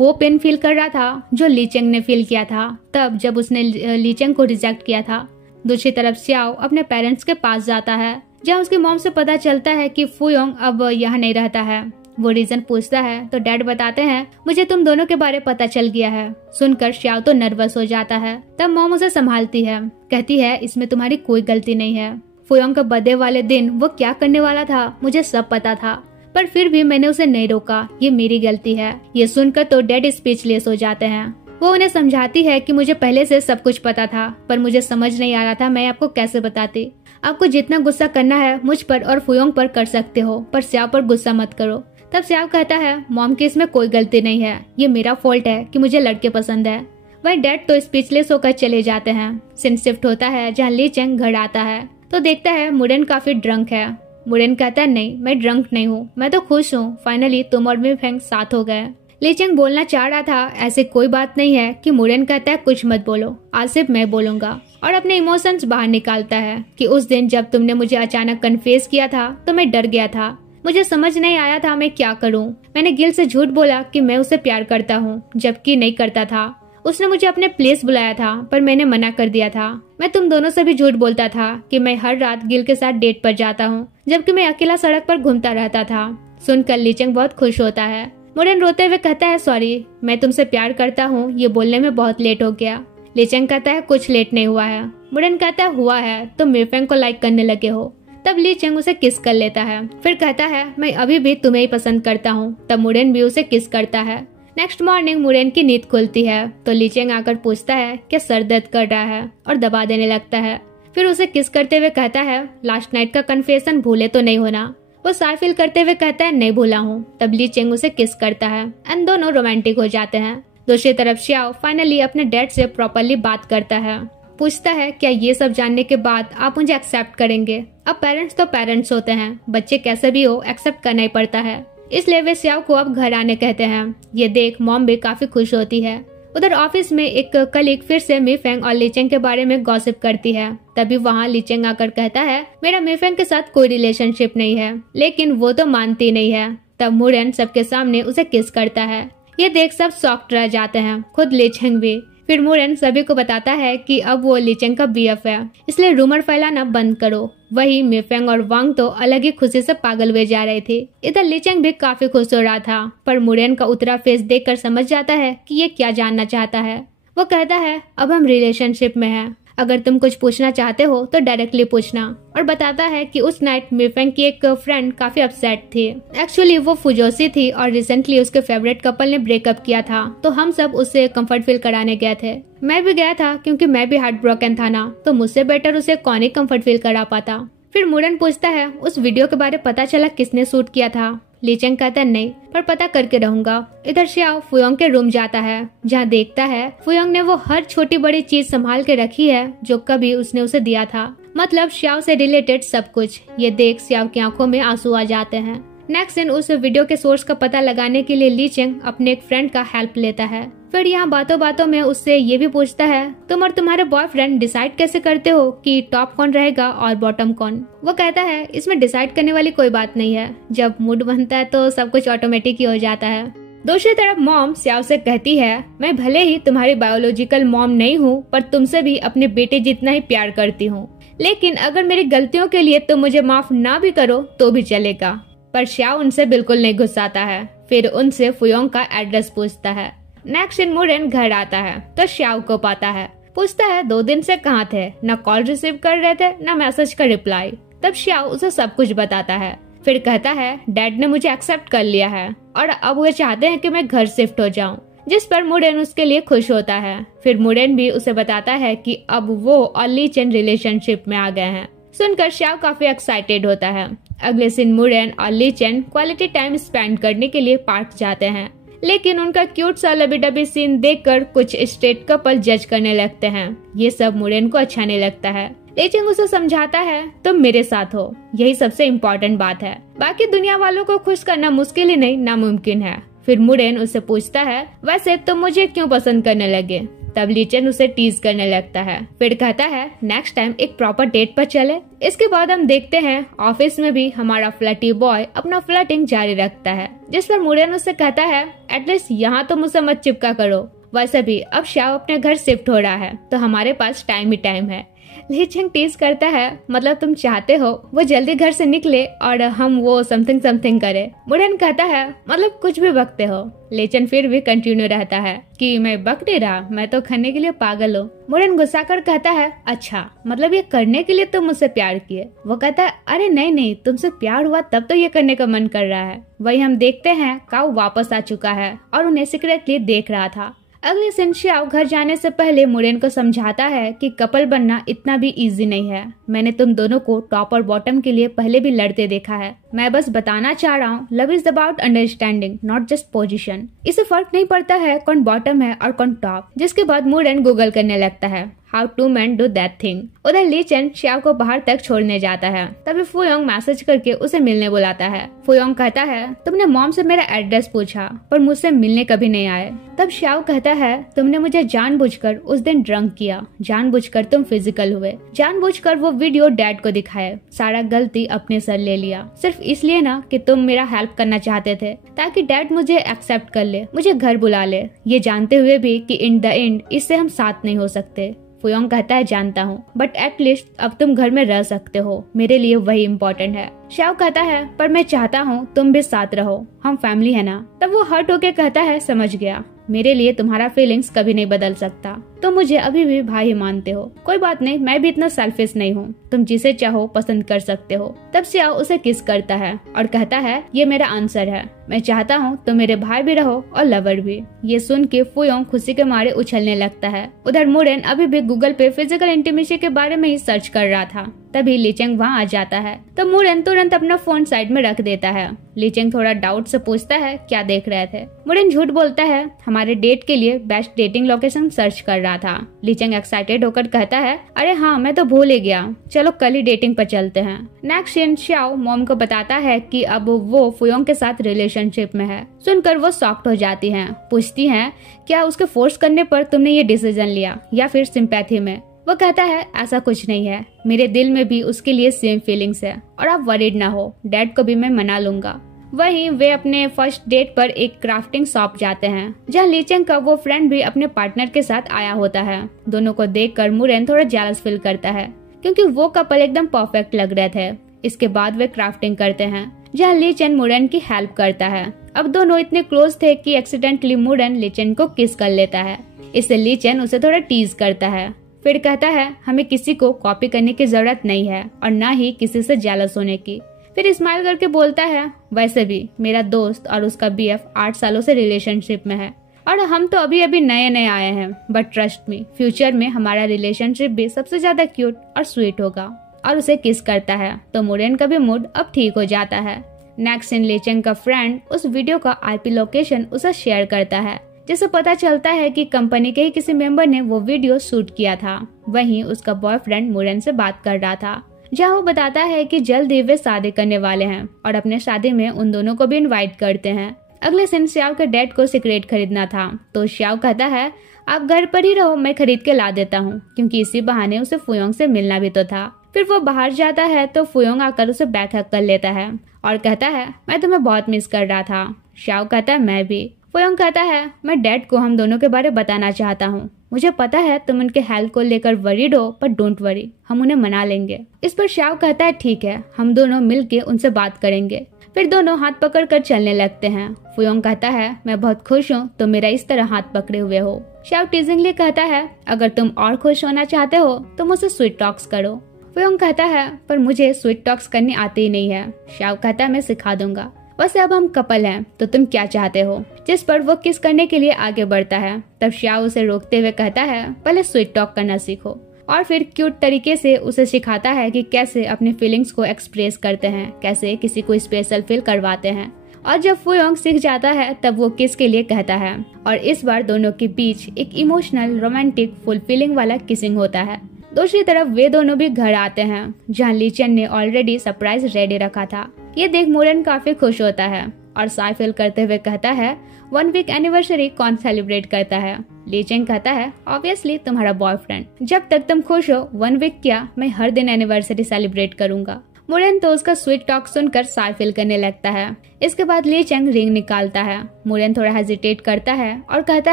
वो पेन फील कर रहा था जो लीचेंग ने फील किया था तब जब उसने लीचेंग को रिजेक्ट किया था। दूसरी तरफ स्याओ अपने पेरेंट्स के पास जाता है जहाँ उसकी मॉम से पता चलता है कि फुयोंग अब यहाँ नहीं रहता है। वो रीजन पूछता है तो डैड बताते हैं मुझे तुम दोनों के बारे पता चल गया है। सुनकर श्याओ तो नर्वस हो जाता है। तब मॉम उसे संभालती है, कहती है इसमें तुम्हारी कोई गलती नहीं है। फुयोंग के बर्थडे वाले दिन वो क्या करने वाला था मुझे सब पता था, पर फिर भी मैंने उसे नहीं रोका, ये मेरी गलती है। ये सुनकर तो डैड स्पीचलेस हो जाते हैं। वो उन्हें समझाती है कि मुझे पहले से सब कुछ पता था पर मुझे समझ नहीं आ रहा था मैं आपको कैसे बताती। आपको जितना गुस्सा करना है मुझ पर और फुयोंग पर कर सकते हो, पर स्याओ पर गुस्सा मत करो। तब स्याओ कहता है मॉम की इसमें कोई गलती नहीं है, ये मेरा फॉल्ट है कि मुझे लड़के पसंद है। वही डैड तो स्पीचलेस होकर चले जाते हैं। सीन शिफ्ट होता है जहाँ लीचेंग घर आता है तो देखता है मुरेन काफी ड्रंक है। मुरेन कहता है नहीं मैं ड्रंक नहीं हूँ, मैं तो खुश हूँ, फाइनली तुम और मिफेंग साथ हो गए। लीचेंग बोलना चाह रहा था ऐसे कोई बात नहीं है कि मुरेन कहता है कुछ मत बोलो, आज सिर्फ मैं बोलूंगा, और अपने इमोशंस बाहर निकालता है कि उस दिन जब तुमने मुझे अचानक कन्फेस किया था तो मैं डर गया था, मुझे समझ नहीं आया था मैं क्या करूं। मैंने गिल से झूठ बोला कि मैं उसे प्यार करता हूं जबकि नहीं करता था। उसने मुझे अपने प्लेस बुलाया था पर मैंने मना कर दिया था। मैं तुम दोनों से भी झूठ बोलता था कि मैं हर रात गिल के साथ डेट पर जाता हूं जबकि मैं अकेला सड़क पर घूमता रहता था। सुनकर लीचेंग बहुत खुश होता है। मुरेन रोते हुए कहता है सॉरी, मैं तुमसे प्यार करता हूँ, ये बोलने में बहुत लेट हो गया। लीचेंग कहता है कुछ लेट नहीं हुआ है। मुरेन कहता है हुआ है, तुम मिफेंग को लाइक करने लगे हो। तब लीचेंग उसे किस कर लेता है, फिर कहता है मैं अभी भी तुम्हें ही पसंद करता हूँ। तब मुरेन भी उसे किस करता है। नेक्स्ट मॉर्निंग मुरेन की नींद खुलती है तो लीचेंग आकर पूछता है क्या सर दर्द कर रहा है और दबा देने लगता है। फिर उसे किस करते हुए कहता है लास्ट नाइट का कन्फेशन भूले तो नहीं होना। वो साय फील करते हुए कहता है नहीं भूला हूँ। तब लीचेंग उसे किस करता है एंड दोनों रोमांटिक हो जाते हैं। दूसरी तरफ श्याओ फाइनली अपने डैड से प्रॉपरली बात करता है। पूछता है क्या ये सब जानने के बाद आप मुझे एक्सेप्ट करेंगे। अब पेरेंट्स तो पेरेंट्स होते हैं, बच्चे कैसे भी हो एक्सेप्ट करना ही पड़ता है, इसलिए वे श्याओ को अब घर आने कहते हैं। ये देख मॉम भी काफी खुश होती है। उधर ऑफिस में एक कलीग फिर से मिफेंग और लीचेंग के बारे में गॉसिप करती है। तभी वहाँ लीचेंग आकर कहता है मेरा मिफेंग के साथ कोई रिलेशनशिप नहीं है, लेकिन वो तो मानती नहीं है। तब मुरेन सबके सामने उसे किस करता है। ये देख सब शॉक्ड रह जाते हैं, खुद लीचेंग भी। फिर मुरेन सभी को बताता है कि अब वो लीचेंग का बीएफ है, इसलिए रूमर फैलाना बंद करो। वही मिफेंग और वांग तो अलग ही खुशी से पागल हुए जा रहे थे। इधर लीचेंग भी काफी खुश हो रहा था, पर मुरेन का उतरा फेस देखकर समझ जाता है कि ये क्या जानना चाहता है। वो कहता है अब हम रिलेशनशिप में हैं, अगर तुम कुछ पूछना चाहते हो तो डायरेक्टली पूछना, और बताता है कि उस नाइट मिफेंग की एक फ्रेंड काफी अपसेट थी। एक्चुअली वो फुजोसी थी और रिसेंटली उसके फेवरेट कपल ने ब्रेकअप किया था, तो हम सब उसे कंफर्ट फील कराने गए थे। मैं भी गया था क्योंकि मैं भी हार्ट ब्रोकन था ना, तो मुझसे बेटर उसे कौन ही कंफर्ट फील करा पाता। फिर मुरेन पूछता है उस वीडियो के बारे पता चला किसने शूट किया था। लीचेंग कहता है नहीं, पर पता करके रहूंगा। इधर श्याओ फुयोंग के रूम जाता है, जहाँ देखता है फुयोंग ने वो हर छोटी बड़ी चीज संभाल के रखी है जो कभी उसने उसे दिया था, मतलब श्याओ से रिलेटेड सब कुछ। ये देख श्याओ की आंखों में आंसू आ जाते हैं। नेक्स्ट दिन उस वीडियो के सोर्स का पता लगाने के लिए लीचेंग अपने एक फ्रेंड का हेल्प लेता है। फिर यहाँ बातों बातों में उससे ये भी पूछता है तुम और तुम्हारे बॉयफ्रेंड डिसाइड कैसे करते हो कि टॉप कौन रहेगा और बॉटम कौन। वो कहता है इसमें डिसाइड करने वाली कोई बात नहीं है, जब मूड बनता है तो सब कुछ ऑटोमेटिक ही हो जाता है। दूसरी तरफ मॉम श्याओ से कहती है मैं भले ही तुम्हारी बायोलॉजिकल मॉम नहीं हूँ, पर तुमसे भी अपने बेटे जितना ही प्यार करती हूँ, लेकिन अगर मेरी गलतियों के लिए तुम मुझे माफ ना भी करो तो भी चलेगा। पर श्याओ उनसे बिल्कुल नहीं गुस्साता है। फिर उनसे फुयोंग का एड्रेस पूछता है। नेक्स्ट दिन मुरेन घर आता है तो श्याओ को पाता है। पूछता है 2 दिन से कहाँ थे, न कॉल रिसीव कर रहे थे न मैसेज का रिप्लाई। तब श्याओ उसे सब कुछ बताता है। फिर कहता है डैड ने मुझे एक्सेप्ट कर लिया है और अब वो चाहते हैं कि मैं घर शिफ्ट हो जाऊं, जिस पर मुडेन उसके लिए खुश होता है। फिर मुडेन भी उसे बताता है कि अब वो और ली चेन रिलेशनशिप में आ गए हैं। सुनकर श्याओ काफी एक्साइटेड होता है। अगले दिन मुडेन और ली चेन क्वालिटी टाइम स्पेंड करने के लिए पार्क जाते हैं, लेकिन उनका क्यूट सा लबी डबी सीन देखकर कुछ स्ट्रेट कपल जज करने लगते हैं। ये सब मुडेन को अच्छा नहीं लगता है। ली चेन उसे समझाता है तुम मेरे साथ हो, यही सबसे इम्पोर्टेंट बात है, बाकी दुनिया वालों को खुश करना मुश्किल ही नहीं नामुमकिन है। फिर मुडेन उससे पूछता है वैसे तुम मुझे क्यों पसंद करने लगे। तब ली चेन उसे टीज करने लगता है। फिर कहता है नेक्स्ट टाइम एक प्रॉपर डेट पर चले। इसके बाद हम देखते हैं ऑफिस में भी हमारा फ्लर्टी बॉय अपना फ्लर्टिंग जारी रखता है, जिस पर मुडेन उससे कहता है एटलीस्ट यहाँ तो मुझसे मत चिपका करो, वैसे भी अब श्याओ अपने घर शिफ्ट हो रहा है तो हमारे पास टाइम ही टाइम है। ली चेन टीज करता है मतलब तुम चाहते हो वो जल्दी घर से निकले और हम वो समथिंग समथिंग करे। मुडेन कहता है मतलब कुछ भी बकते हो। ली चेन फिर भी कंटिन्यू रहता है कि मैं बक नहीं रहा, मैं तो खाने के लिए पागल हूँ। मुडेन गुस्सा कर कहता है अच्छा मतलब ये करने के लिए तुम मुझसे प्यार किए। वो कहता है अरे नहीं तुमसे प्यार हुआ तब तो ये करने का मन कर रहा है। वही हम देखते हैं काऊ वापस आ चुका है और उन्हें सीक्रेटली देख रहा था। अगले दिन श्याओ घर जाने से पहले मुडेन को समझाता है कि कपल बनना इतना भी इजी नहीं है। मैंने तुम दोनों को टॉप और बॉटम के लिए पहले भी लड़ते देखा है। मैं बस बताना चाह रहा हूँ love is about understanding not just position. इसे फर्क नहीं पड़ता है कौन बॉटम है और कौन टॉप। जिसके बाद मुडेन गूगल करने लगता है how to man do that thing. उधर ली चेन श्याओ को बाहर तक छोड़ने जाता है। तभी फुयोंग मैसेज करके उसे मिलने बुलाता है। फुयोंग कहता है तुमने मॉम से मेरा एड्रेस पूछा पर मुझसे मिलने कभी नहीं आए। तब श्याओ कहता है तुमने मुझे जानबूझकर उस दिन ड्रंक किया, जानबूझकर तुम फिजिकल हुए, जानबूझकर वो वीडियो डैड को दिखाए, सारा गलती अपने सर ले लिया सिर्फ इसलिए ना कि तुम मेरा हेल्प करना चाहते थे ताकि डैड मुझे एक्सेप्ट कर ले, मुझे घर बुला ले, ये जानते हुए भी कि इन द एंड इससे हम साथ नहीं हो सकते। फुयोंग कहता है जानता हूँ बट एटलीस्ट अब तुम घर में रह सकते हो, मेरे लिए वही इम्पोर्टेंट है। श्याओ कहता है पर मैं चाहता हूँ तुम भी साथ रहो, हम फैमिली है ना। तब वो हर्ट होके कहता है समझ गया, मेरे लिए तुम्हारा फीलिंग्स कभी नहीं बदल सकता, तुम मुझे अभी भी भाई मानते हो, कोई बात नहीं मैं भी इतना सेल्फिश नहीं हूँ, तुम जिसे चाहो पसंद कर सकते हो। तब श्याओ उसे किस करता है और कहता है ये मेरा आंसर है, मैं चाहता हूँ तुम मेरे भाई भी रहो और लवर भी। ये सुन के फुयोंग खुशी के मारे उछलने लगता है। उधर मुडेन अभी भी गूगल पे फिजिकल इंटीमेसी के बारे में ही सर्च कर रहा था। तभी ली चेन वहाँ आ जाता है तो मुडेन तुरंत अपना फोन साइड में रख देता है। ली चेन थोड़ा डाउट से पूछता है क्या देख रहे थे। मुडेन झूठ बोलता है हमारे डेट के लिए बेस्ट डेटिंग लोकेशन सर्च कर रहा था। ली चेन एक्साइटेड होकर कहता है अरे हाँ मैं तो भूल ही गया, चलो कल ही डेटिंग पर चलते हैं। नेक्स्ट सीन श्याओ मॉम को बताता है कि अब वो फुयोंग के साथ रिलेशनशिप में है। सुनकर वो शॉक्ड हो जाती हैं, पूछती हैं क्या उसके फोर्स करने पर तुमने ये डिसीजन लिया या फिर सिंपैथी में। वो कहता है ऐसा कुछ नहीं है, मेरे दिल में भी उसके लिए सेम फीलिंग्स है और आप वरीड ना हो, डैड को भी मैं मना लूंगा। वहीं वे अपने फर्स्ट डेट पर एक क्राफ्टिंग शॉप जाते हैं जहां ली चेन का वो फ्रेंड भी अपने पार्टनर के साथ आया होता है। दोनों को देखकर मुडेन थोड़ा जेलस फील करता है क्योंकि वो कपल एकदम परफेक्ट लग रहे थे। इसके बाद वे क्राफ्टिंग करते हैं जहाँ ली चेन मुडेन की हेल्प करता है। अब दोनों इतने क्लोज थे कि एक्सीडेंटली मुडेन ली चेन को किस कर लेता है। इससे ली चेन उसे थोड़ा टीज करता है। फिर कहता है हमें किसी को कॉपी करने की जरूरत नहीं है और ना ही किसी से जेलस होने की। फिर स्माइल करके बोलता है वैसे भी मेरा दोस्त और उसका बीएफ 8 सालों से रिलेशनशिप में है और हम तो अभी अभी नए नए आए हैं, बट ट्रस्ट मी फ्यूचर में हमारा रिलेशनशिप भी सबसे ज्यादा क्यूट और स्वीट होगा। और उसे किस करता है तो मुडेन का भी मूड अब ठीक हो जाता है। नेक्स्ट इन ली चेन का फ्रेंड उस वीडियो का आईपी लोकेशन उसे शेयर करता है, जिससे पता चलता है कि कंपनी के ही किसी मेंबर ने वो वीडियो शूट किया था। वहीं उसका बॉयफ्रेंड मुडेन से बात कर रहा था, जहां वो बताता है कि जल्द ही वे शादी करने वाले हैं और अपने शादी में उन दोनों को भी इनवाइट करते हैं। अगले दिन श्याओ के डैड को सिगरेट खरीदना था तो श्याओ कहता है आप घर पर ही रहो, मैं खरीद के ला देता हूँ, क्योंकि इसी बहाने उसे फुयोंग से मिलना भी तो था। फिर वो बाहर जाता है तो फुयोंग आकर उसे बैक हक कर लेता है और कहता है मैं तुम्हें बहुत मिस कर रहा था। श्याओ कहता है मैं भी। फुयोंग कहता है मैं डैड को हम दोनों के बारे बताना चाहता हूँ, मुझे पता है तुम उनके हेल्थ को लेकर वरीड हो पर डोंट वरी, हम उन्हें मना लेंगे। इस पर श्याओ कहता है ठीक है, हम दोनों मिलके उनसे बात करेंगे। फिर दोनों हाथ पकड़कर चलने लगते हैं। फुयोंग कहता है मैं बहुत खुश हूँ तुम मेरा इस तरह हाथ पकड़े हुए हो। श्याओ टीजिंगली कहता है अगर तुम और खुश होना चाहते हो तो मुझसे स्वीट टॉक्स करो। फुयोंग कहता है पर मुझे स्वीट टॉक्स करनी आती ही नहीं है। श्याओ कहता है मैं सिखा दूंगा। वैसे अब हम कपल हैं तो तुम क्या चाहते हो, जिस पर वो किस करने के लिए आगे बढ़ता है। तब श्याओ उसे रोकते हुए कहता है पहले स्वीट टॉक करना सीखो, और फिर क्यूट तरीके से उसे सिखाता है कि कैसे अपनी फीलिंग्स को एक्सप्रेस करते हैं, कैसे किसी को स्पेशल फील करवाते हैं। और जब फुयोंग सीख जाता है तब वो किस के लिए कहता है, और इस बार दोनों के बीच एक इमोशनल रोमांटिक फुलफिलिंग वाला किसिंग होता है। दूसरी तरफ वे दोनों भी घर आते हैं जहाँ लीचेन ने ऑलरेडी सरप्राइज रेडी रखा था। ये देख मुरेन काफी खुश होता है और साइफिल करते हुए कहता है 1 वीक एनिवर्सरी कौन सेलिब्रेट करता है। लीचेन कहता है ऑब्वियसली तुम्हारा बॉयफ्रेंड। जब तक तुम खुश हो 1 वीक क्या मैं हर दिन एनिवर्सरी सेलिब्रेट करूंगा। मुरेन तो उसका स्वीट टॉक सुनकर साइफिल करने लगता है। इसके बाद लीचेन रिंग निकालता है। मुरेन थोड़ा हेजिटेट करता है और कहता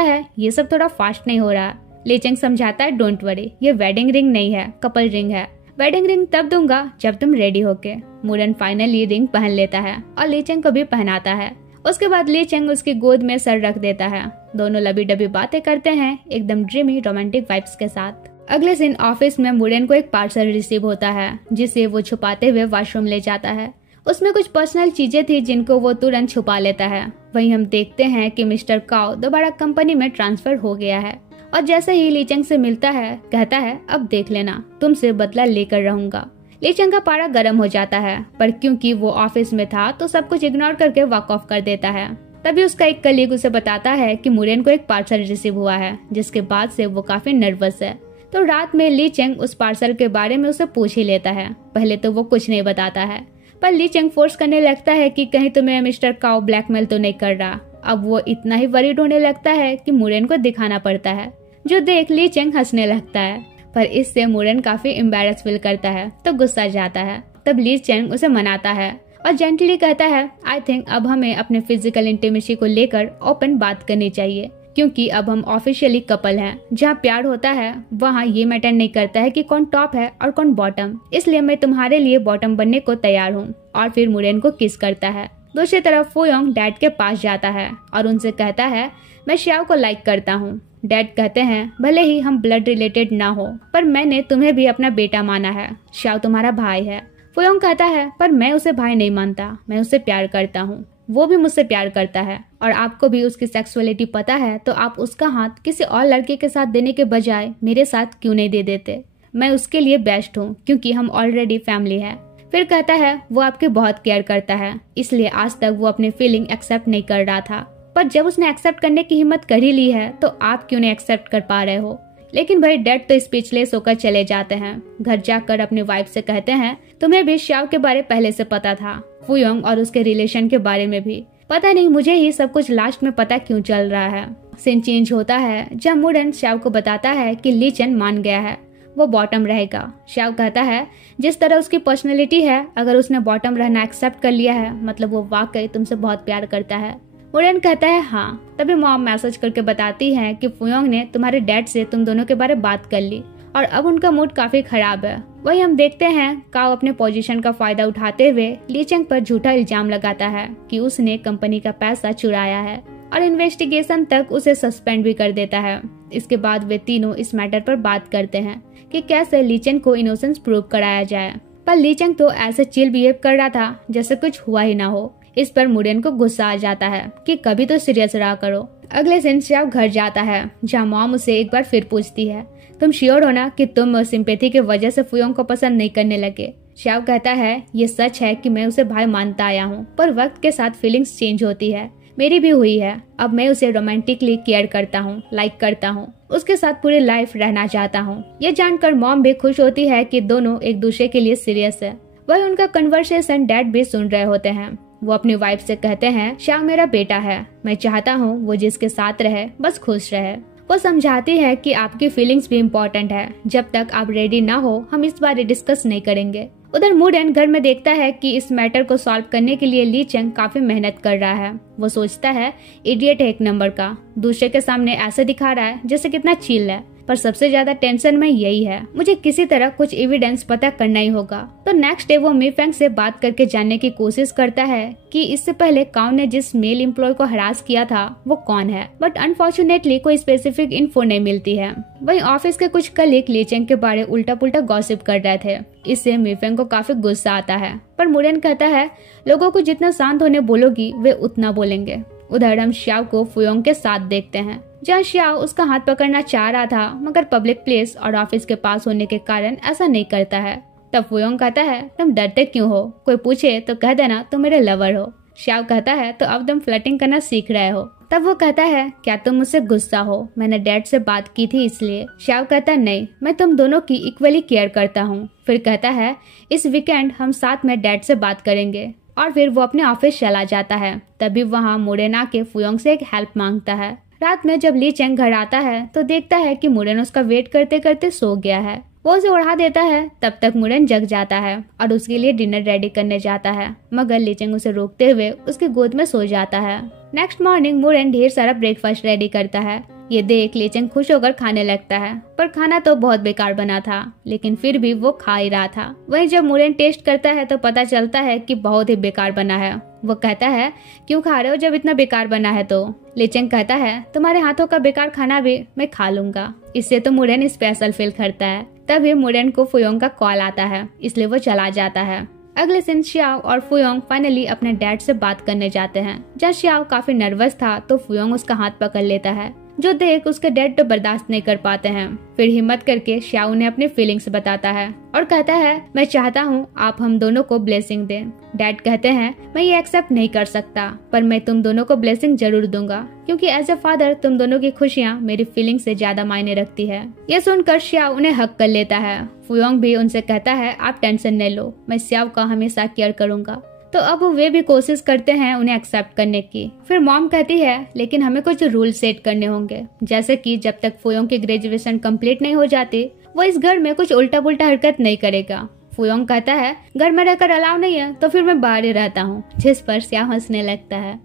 है ये सब थोड़ा फास्ट नहीं हो रहा। लीचेन समझाता है डोंट वरी, ये वेडिंग रिंग नहीं है, कपल रिंग है। वेडिंग रिंग तब दूंगा जब तुम रेडी होके। मुरेन फाइनली रिंग पहन लेता है और लीचेन को भी पहनाता है। उसके बाद लीचेन उसकी गोद में सर रख देता है। दोनों लबी डबी बातें करते हैं एकदम ड्रीमी रोमांटिक वाइब्स के साथ। अगले दिन ऑफिस में मुरेन को एक पार्सल रिसीव होता है जिसे वो छुपाते हुए वॉशरूम ले जाता है। उसमें कुछ पर्सनल चीजें थी जिनको वो तुरंत छुपा लेता है। वहीं हम देखते हैं कि मिस्टर काओ दोबारा कंपनी में ट्रांसफर हो गया है और जैसे ही लीचेंग से मिलता है कहता है अब देख लेना तुमसे बदला लेकर रहूंगा। लीचेंग का पारा गर्म हो जाता है पर क्योंकि वो ऑफिस में था तो सब कुछ इग्नोर करके वॉक ऑफ कर देता है। तभी उसका एक कलीग उसे बताता है कि मुरेन को एक पार्सल रिसीव हुआ है, जिसके बाद से वो काफी नर्वस है। तो रात में लीचेंग उस पार्सल के बारे में उसे पूछ ही लेता है। पहले तो वो कुछ नहीं बताता है पर लीचेंग फोर्स करने लगता है कि कहीं तुम्हें मिस्टर काओ ब्लैकमेल तो नहीं कर रहा। अब वो इतना ही वरीड होने लगता है कि मुरेन को दिखाना पड़ता है, जो देख लीचेंग हंसने लगता है। पर इससे मुरेन काफी एम्बैरस फील करता है तो गुस्सा जाता है। तब लीचेंग उसे मनाता है और जेंटली कहता है आई थिंक अब हमें अपने फिजिकल इंटीमेसी को लेकर ओपन बात करनी चाहिए, क्योंकि अब हम ऑफिशियली कपल हैं। जहाँ प्यार होता है वहाँ ये मैटर नहीं करता है कि कौन टॉप है और कौन बॉटम, इसलिए मैं तुम्हारे लिए बॉटम बनने को तैयार हूँ। और फिर मुरेन को किस करता है। दूसरी तरफ फुयोंग डैड के पास जाता है और उनसे कहता है मैं श्याओ को लाइक करता हूँ। डैड कहते हैं भले ही हम ब्लड रिलेटेड ना हो पर मैंने तुम्हें भी अपना बेटा माना है, श्याओ तुम्हारा भाई है। फुयोंग कहता है पर मैं उसे भाई नहीं मानता, मैं उसे प्यार करता हूँ, वो भी मुझसे प्यार करता है और आपको भी उसकी सेक्सुअलिटी पता है, तो आप उसका हाथ किसी और लड़के के साथ देने के बजाय मेरे साथ क्यों नहीं दे देते। मैं उसके लिए बेस्ट हूँ क्योंकि हम ऑलरेडी फैमिली है। फिर कहता है वो आपके बहुत केयर करता है, इसलिए आज तक वो अपनी फीलिंग एक्सेप्ट नहीं कर रहा था, पर जब उसने एक्सेप्ट करने की हिम्मत कर ही ली है तो आप क्यों नहीं एक्सेप्ट कर पा रहे हो। लेकिन भाई डैड तो स्पीचलेस होकर चले जाते हैं। घर जाकर अपनी वाइफ से कहते हैं तुम्हें भी श्याओ के बारे पहले से पता था, फुयोंग और उसके रिलेशन के बारे में भी। पता नहीं मुझे ही सब कुछ लास्ट में पता क्यों चल रहा है। सीन चेंज होता है जब मुरेन श्याओ को बताता है कि लीचेन मान गया है, वो बॉटम रहेगा। श्याओ कहता है जिस तरह उसकी पर्सनैलिटी है, अगर उसने बॉटम रहना एक्सेप्ट कर लिया है मतलब वो वाकई तुमसे बहुत प्यार करता है। मुरेन कहता है हाँ। तभी मॉम मैसेज करके बताती है कि फुयोंग ने तुम्हारे डैड से तुम दोनों के बारे बात कर ली और अब उनका मूड काफी खराब है। वही हम देखते हैं काओ अपने पोजीशन का फायदा उठाते हुए लीचेंग पर झूठा इल्जाम लगाता है कि उसने कंपनी का पैसा चुराया है और इन्वेस्टिगेशन तक उसे सस्पेंड भी कर देता है। इसके बाद वे तीनों इस मैटर पर बात करते हैं कि कैसे लीचेंग को इनोसेंस प्रूव कराया जाए, पर लीचेंग तो ऐसे चिल बिहेव कर रहा था जैसे कुछ हुआ ही ना हो। इस पर मुरेन को गुस्सा आ जाता है कि कभी तो सीरियस रहा करो। अगले दिन श्याओ घर जाता है जहाँ मॉम उसे एक बार फिर पूछती है तुम श्योर हो ना कि तुम सिंपैथी की वजह से फुयोंग को पसंद नहीं करने लगे। श्याओ कहता है ये सच है कि मैं उसे भाई मानता आया हूँ, पर वक्त के साथ फीलिंग्स चेंज होती है, मेरी भी हुई है। अब मैं उसे रोमांटिकली केयर करता हूँ, लाइक करता हूँ, उसके साथ पूरी लाइफ रहना चाहता हूँ। ये जानकर मॉम भी खुश होती है कि दोनों एक दूसरे के लिए सीरियस है। वही उनका कन्वर्सेशन डैड भी सुन रहे होते हैं। वो अपनी वाइफ से कहते हैं श्याम मेरा बेटा है, मैं चाहता हूँ वो जिसके साथ रहे बस खुश रहे। वो समझाती है कि आपकी फीलिंग्स भी इम्पोर्टेंट है, जब तक आप रेडी ना हो हम इस बारे डिस्कस नहीं करेंगे। उधर मुरेन घर में देखता है कि इस मैटर को सॉल्व करने के लिए लीचेंग काफी मेहनत कर रहा है। वो सोचता है इडियट है एक नंबर का, दूसरे के सामने ऐसे दिखा रहा है जैसे कितना चिल है, पर सबसे ज्यादा टेंशन में यही है, मुझे किसी तरह कुछ एविडेंस पता करना ही होगा। तो नेक्स्ट डे वो मीफेंग से बात करके जानने की कोशिश करता है कि इससे पहले काओ ने जिस मेल एम्प्लॉय को हरास किया था वो कौन है, बट अनफॉर्चुनेटली कोई स्पेसिफिक इन्फो नहीं मिलती है। वहीं ऑफिस के कुछ कलीग लीचेंग के बारे उल्टा पुल्टा गॉसिप कर रहे थे। इससे मीफेंग को काफी गुस्सा आता है, पर मुरेन कहता है लोगों को जितना शांत होने बोलोगी वे उतना बोलेंगे। उधर हम श्याओ को फुयोंग के साथ देखते हैं, जहाँ श्याओ उसका हाथ पकड़ना चाह रहा था मगर पब्लिक प्लेस और ऑफिस के पास होने के कारण ऐसा नहीं करता है। तब फुयोंग कहता है तुम डरते क्यों हो, कोई पूछे तो कह देना तुम मेरे लवर हो। श्याओ कहता है तो अब तुम फ्लर्टिंग करना सीख रहे हो। तब वो कहता है क्या तुम मुझसे गुस्सा हो, मैंने डैड से बात की थी इसलिए। श्याओ कहता है नहीं, मैं तुम दोनों की इक्वली केयर करता हूँ। फिर कहता है इस वीकेंड हम साथ में डैड से बात करेंगे, और फिर वो अपने ऑफिस चला जाता है। तभी वहाँ मुरेन आके फुयोंग से एक हेल्प मांगता है। रात में जब ली चेंग घर आता है तो देखता है कि मुरेन उसका वेट करते करते सो गया है। वो उसे उड़ा देता है। तब तक मुरेन जग जाता है और उसके लिए डिनर रेडी करने जाता है, मगर ली चेंग उसे रोकते हुए उसकी गोद में सो जाता है। नेक्स्ट मॉर्निंग मुरेन ढेर सारा ब्रेकफास्ट रेडी करता है। ये देख ली चेंग खुश होकर खाने लगता है, पर खाना तो बहुत बेकार बना था, लेकिन फिर भी वो खा ही रहा था। वहीं जब मुरेन टेस्ट करता है तो पता चलता है कि बहुत ही बेकार बना है। वो कहता है क्यों खा रहे हो जब इतना बेकार बना है। तो ली चेंग कहता है तुम्हारे हाथों का बेकार खाना भी मैं खा लूंगा। इससे तो मुरेन स्पेशल फील करता है। तभी मुरेन को फुयोंग का कॉल आता है, इसलिए वो चला जाता है। अगले दिन श्याओ और फुयोंग फाइनली अपने डैड से बात करने जाते हैं। जब श्याओ काफी नर्वस था तो फुयोंग उसका हाथ पकड़ लेता है, जो देख उसके डैड तो बर्दाश्त नहीं कर पाते हैं। फिर हिम्मत करके श्याओ उन्हें अपनी फीलिंग्स बताता है और कहता है मैं चाहता हूँ आप हम दोनों को ब्लेसिंग दें। डैड कहते हैं मैं ये एक्सेप्ट नहीं कर सकता, पर मैं तुम दोनों को ब्लेसिंग जरूर दूंगा, क्योंकि एज ए फादर तुम दोनों की खुशियाँ मेरी फीलिंग से ज्यादा मायने रखती है। ये सुनकर श्याओ उन्हें हक कर लेता है। फुयोंग भी उनसे कहता है आप टेंशन नहीं लो, मैं श्याओ का हमेशा केयर करूंगा। तो अब वे भी कोशिश करते हैं उन्हें एक्सेप्ट करने की। फिर मॉम कहती है लेकिन हमें कुछ रूल सेट करने होंगे, जैसे कि जब तक फुयोंग की ग्रेजुएशन कंप्लीट नहीं हो जाती वो इस घर में कुछ उल्टा पुल्टा हरकत नहीं करेगा। फुयोंग कहता है घर में रहकर अलाउ नहीं है तो फिर मैं बाहर ही रहता हूँ, जिस पर श्याओ हंसने लगता है।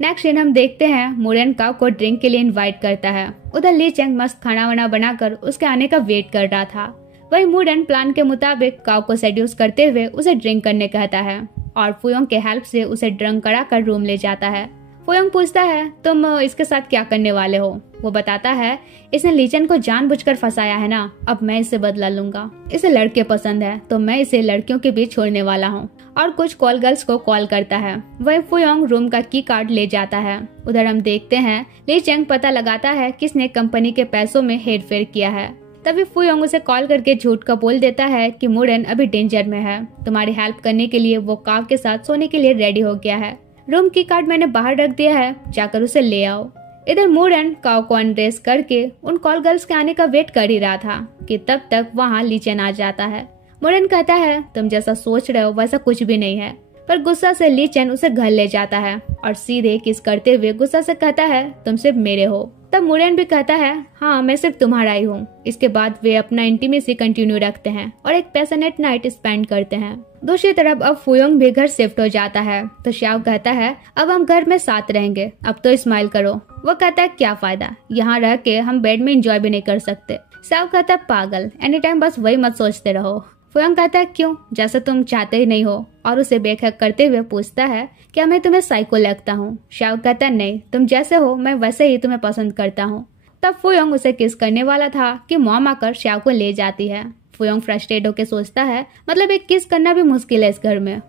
नेक्स्ट सीन हम देखते हैं मुरेन काओ को ड्रिंक के लिए इन्वाइट करता है। उधर ली चेंग मस्त खाना वाना बनाकर उसके आने का वेट कर रहा था। वही मुरेन प्लान के मुताबिक काओ को सेड्यूस करते हुए उसे ड्रिंक करने कहता है और फुयोंग के हेल्प से उसे ड्रंक कराकर रूम ले जाता है। फुयोंग पूछता है तुम इसके साथ क्या करने वाले हो। वो बताता है इसने लीचेन को जानबूझकर फंसाया है ना, अब मैं इसे बदला लूंगा। इसे लड़के पसंद है तो मैं इसे लड़कियों के बीच छोड़ने वाला हूँ, और कुछ कॉल गर्ल्स को कॉल करता है। वही फुयोंग रूम का की कार्ड ले जाता है। उधर हम देखते हैं लीचेंग पता लगाता है किसने कंपनी के पैसों में हेरफेर किया है। तभी फुयोंग उसे कॉल करके झूठ का बोल देता है कि मुरेन अभी डेंजर में है, तुम्हारी हेल्प करने के लिए वो काव के साथ सोने के लिए रेडी हो गया है। रूम की कार्ड मैंने बाहर रख दिया है, जाकर उसे ले आओ। इधर मुरेन काव को अनड्रेस करके उन कॉल गर्ल्स के आने का वेट कर ही रहा था कि तब तक वहाँ लीचेन आ जाता है। मुरेन कहता है तुम जैसा सोच रहे हो वैसा कुछ भी नहीं है, पर गुस्सा से लीचेन उसे घर ले जाता है और सीधे किस करते हुए गुस्सा से कहता है तुम सिर्फ मेरे हो। तब मुरेन भी कहता है हाँ मैं सिर्फ तुम्हारा ही हूँ। इसके बाद वे अपना इंटीमेसी कंटिन्यू रखते हैं और एक पैशनेट नाइट स्पेंड करते हैं। दूसरी तरफ अब फुयोंग भी घर शिफ्ट हो जाता है तो श्याओ कहता है अब हम घर में साथ रहेंगे, अब तो स्माइल करो। वो कहता है क्या फायदा, यहाँ रह के हम बेड में एंजॉय भी नहीं कर सकते। श्याओ कहता है पागल, एनी टाइम बस वही मत सोचते रहो। फुयोंग कहता है क्यों, जैसे तुम चाहते ही नहीं हो, और उसे बेखक करते हुए पूछता है क्या मैं तुम्हें साइको लगता हूँ। श्याओ कहता है नहीं, तुम जैसे हो मैं वैसे ही तुम्हें पसंद करता हूँ। तब फुयोंग उसे किस करने वाला था कि मॉम आकर श्याओ को ले जाती है। फुयोंग फ्रस्ट्रेट होकर सोचता है मतलब एक किस करना भी मुश्किल है इस घर में।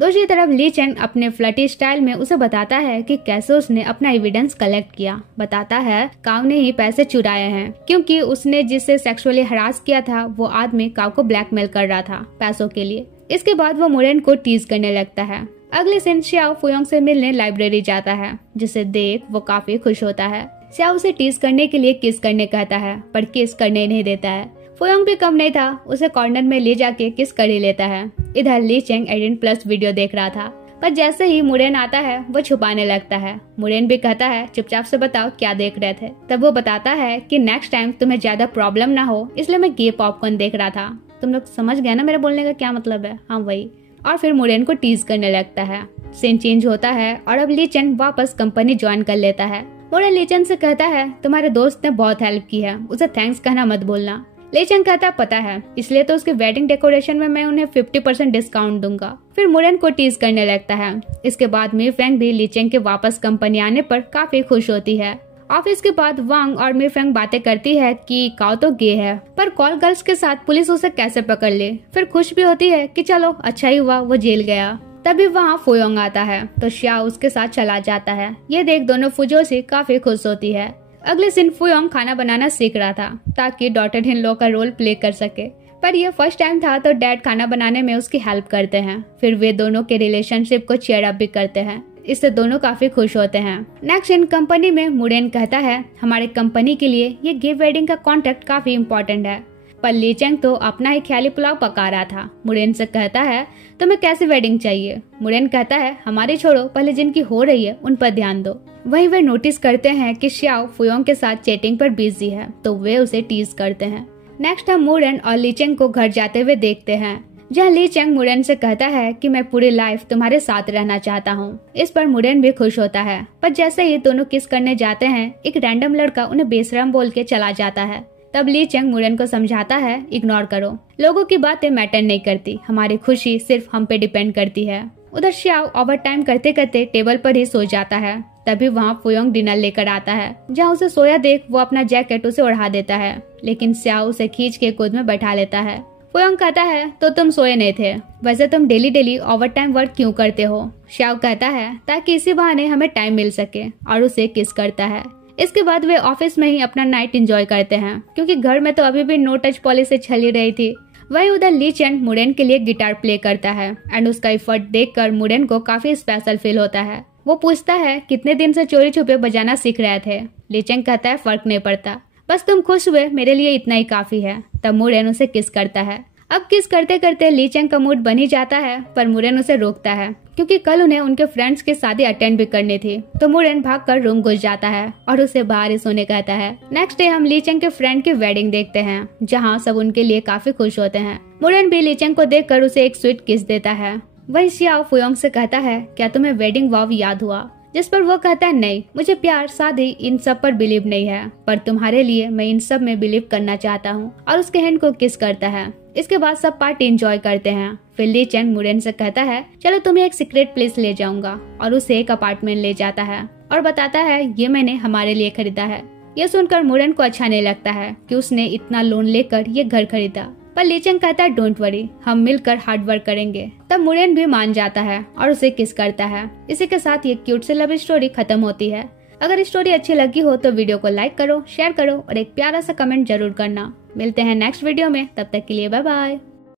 दूसरी तरफ ली चेंग अपने फ्लर्टी स्टाइल में उसे बताता है कि कैसे उसने अपना एविडेंस कलेक्ट किया। बताता है काव ने ही पैसे चुराए हैं, क्योंकि उसने जिससे सेक्सुअली हरास किया था वो आदमी काव को ब्लैकमेल कर रहा था पैसों के लिए। इसके बाद वो मुरेन को टीज करने लगता है। अगले दिन श्याओ फुयोंग से मिलने लाइब्रेरी जाता है, जिसे देख वो काफी खुश होता है। श्याओ उसे टीज करने के लिए किस करने कहता है, पर किस करने नहीं देता है। फुयोंग भी कम नहीं था, उसे कॉर्नर में ले जाके किस कर ही लेता है। इधर ली चेंग 18+ वीडियो देख रहा था, पर जैसे ही मुरेन आता है वो छुपाने लगता है। मुरेन भी कहता है चुपचाप से बताओ क्या देख रहे थे। तब वो बताता है कि नेक्स्ट टाइम तुम्हें ज्यादा प्रॉब्लम ना हो इसलिए मैं गे पॉपकॉर्न देख रहा था। तुम लोग समझ गए ना मेरे बोलने का क्या मतलब है। हाँ वही। और फिर मुरेन को टीज करने लगता है। सीन चेंज होता है और अब ली चेंग वापस कंपनी ज्वाइन कर लेता है। मुरेन लीचेंग से कहता है तुम्हारे दोस्त ने बहुत हेल्प की है, उसे थैंक्स कहना मत भूलना। लीचेंग कहता है पता है, इसलिए तो उसके वेडिंग डेकोरेशन में मैं उन्हें 50% डिस्काउंट दूंगा। फिर मुरेन को टीज करने लगता है। इसके बाद मी फेंग भी लीचेंग के वापस कंपनी आने पर काफी खुश होती है। ऑफिस के बाद वांग और मी फेंग बातें करती है कि काओ तो गे है, पर कॉल गर्ल्स के साथ पुलिस उसे कैसे पकड़ ले। फिर खुश भी होती है कि चलो अच्छा ही हुआ वो जेल गया। तभी वहाँ फुयोंग आता है तो श्याओ उसके साथ चला जाता है। ये देख दोनों फुजोसी काफी खुश होती है। अगले दिन फुयोंग खाना बनाना सीख रहा था ताकि डॉटर इन लॉ का रोल प्ले कर सके, पर यह फर्स्ट टाइम था तो डैड खाना बनाने में उसकी हेल्प करते हैं। फिर वे दोनों के रिलेशनशिप को चेयर अप भी करते हैं, इससे दोनों काफी खुश होते हैं। नेक्स्ट इन कंपनी में मुरेन कहता है हमारे कंपनी के लिए ये गे वेडिंग का कॉन्ट्रैक्ट काफी इम्पोर्टेंट है, पर लीचेंग तो अपना ही ख्याली पुलाव पका रहा था। मुरेन से कहता है तुम्हें कैसी वेडिंग चाहिए। मुरेन कहता है हमारी छोड़ो, पहले जिनकी हो रही है उन पर ध्यान दो। वहीं वे नोटिस करते हैं कि श्याओ फुयोंग के साथ चैटिंग पर बिजी है तो वे उसे टीज करते हैं। नेक्स्ट हम मुरेन और लीचेंग को घर जाते हुए देखते हैं, जहाँ लीचेंग मुरेन से कहता है कि मैं पूरी लाइफ तुम्हारे साथ रहना चाहता हूँ। इस पर मुरेन भी खुश होता है, पर जैसे ही दोनों किस करने जाते हैं एक रैंडम लड़का उन्हें बेशरम बोल के चला जाता है। तब लीचेंग मुरेन को समझाता है इग्नोर करो, लोगों की बातें मैटर नहीं करती, हमारी खुशी सिर्फ हम पे डिपेंड करती है। उधर श्याओ ओवर टाइम करते करते टेबल पर ही सो जाता है। तभी वहाँ फुयोंग डिनर लेकर आता है, जहाँ उसे सोया देख वो अपना जैकेट उसे उड़ा देता है, लेकिन श्याओ उसे खींच के गोद में बैठा लेता है। फुयोंग कहता है तो तुम सोए नहीं थे, वैसे तुम daily daily over time work क्यों करते हो। श्याओ कहता है ताकि इसी बहाने हमें टाइम मिल सके, और उसे किस करता है। इसके बाद वे ऑफिस में ही अपना नाइट एंजॉय करते हैं, क्योंकि घर में तो अभी भी नो टच पॉलिसी चली रही थी। वही उधर लीचेंग मुरेन के लिए गिटार प्ले करता है एंड उसका एफर्ट देखकर मुरेन को काफी स्पेशल फील होता है। वो पूछता है कितने दिन से चोरी छुपे बजाना सीख रहे थे। लीचेंग कहता है फर्क नहीं पड़ता, बस तुम खुश हुए मेरे लिए इतना ही काफी है। तब मुरेन उसे किस करता है। अब किस करते करते लीचेंग का मूड बन ही जाता है, पर मुरेन उसे रोकता है क्योंकि कल उन्हें उनके फ्रेंड्स की शादी अटेंड भी करनी थी। तो मुरेन भागकर रूम घुस जाता है और उसे बाहर ही सोने कहता है। नेक्स्ट डे हम लीचेंग के फ्रेंड की वेडिंग देखते हैं, जहाँ सब उनके लिए काफी खुश होते हैं। मुरेन भी लीचेंग को देखकर उसे एक स्वीट किस देता है। वही श्याओ फुयोंग से कहता है क्या तुम्हें वेडिंग वाव याद हुआ, जिस पर वो कहता है नहीं, मुझे प्यार शादी इन सब पर बिलीव नहीं है, पर तुम्हारे लिए मैं इन सब में बिलीव करना चाहता हूँ, और उसके हैंड को किस करता है। इसके बाद सब पार्टी एंजॉय करते हैं। फिर लीचेंग मुरेन से कहता है चलो तुम्हें एक सीक्रेट प्लेस ले जाऊंगा, और उसे एक अपार्टमेंट ले जाता है और बताता है ये मैंने हमारे लिए खरीदा है। ये सुनकर मुरेन को अच्छा नहीं लगता है कि उसने इतना लोन लेकर ये घर खरीदा, पर लीचेंग कहता है डोंट वरी, हम मिलकर हार्ड वर्क करेंगे। तब मुरेन भी मान जाता है और उसे किस करता है। इसी के साथ ये क्यूट सी लव स्टोरी खत्म होती है। अगर स्टोरी अच्छी लगी हो तो वीडियो को लाइक करो, शेयर करो और एक प्यारा सा कमेंट जरूर करना। मिलते हैं नेक्स्ट वीडियो में, तब तक के लिए बाय बाय।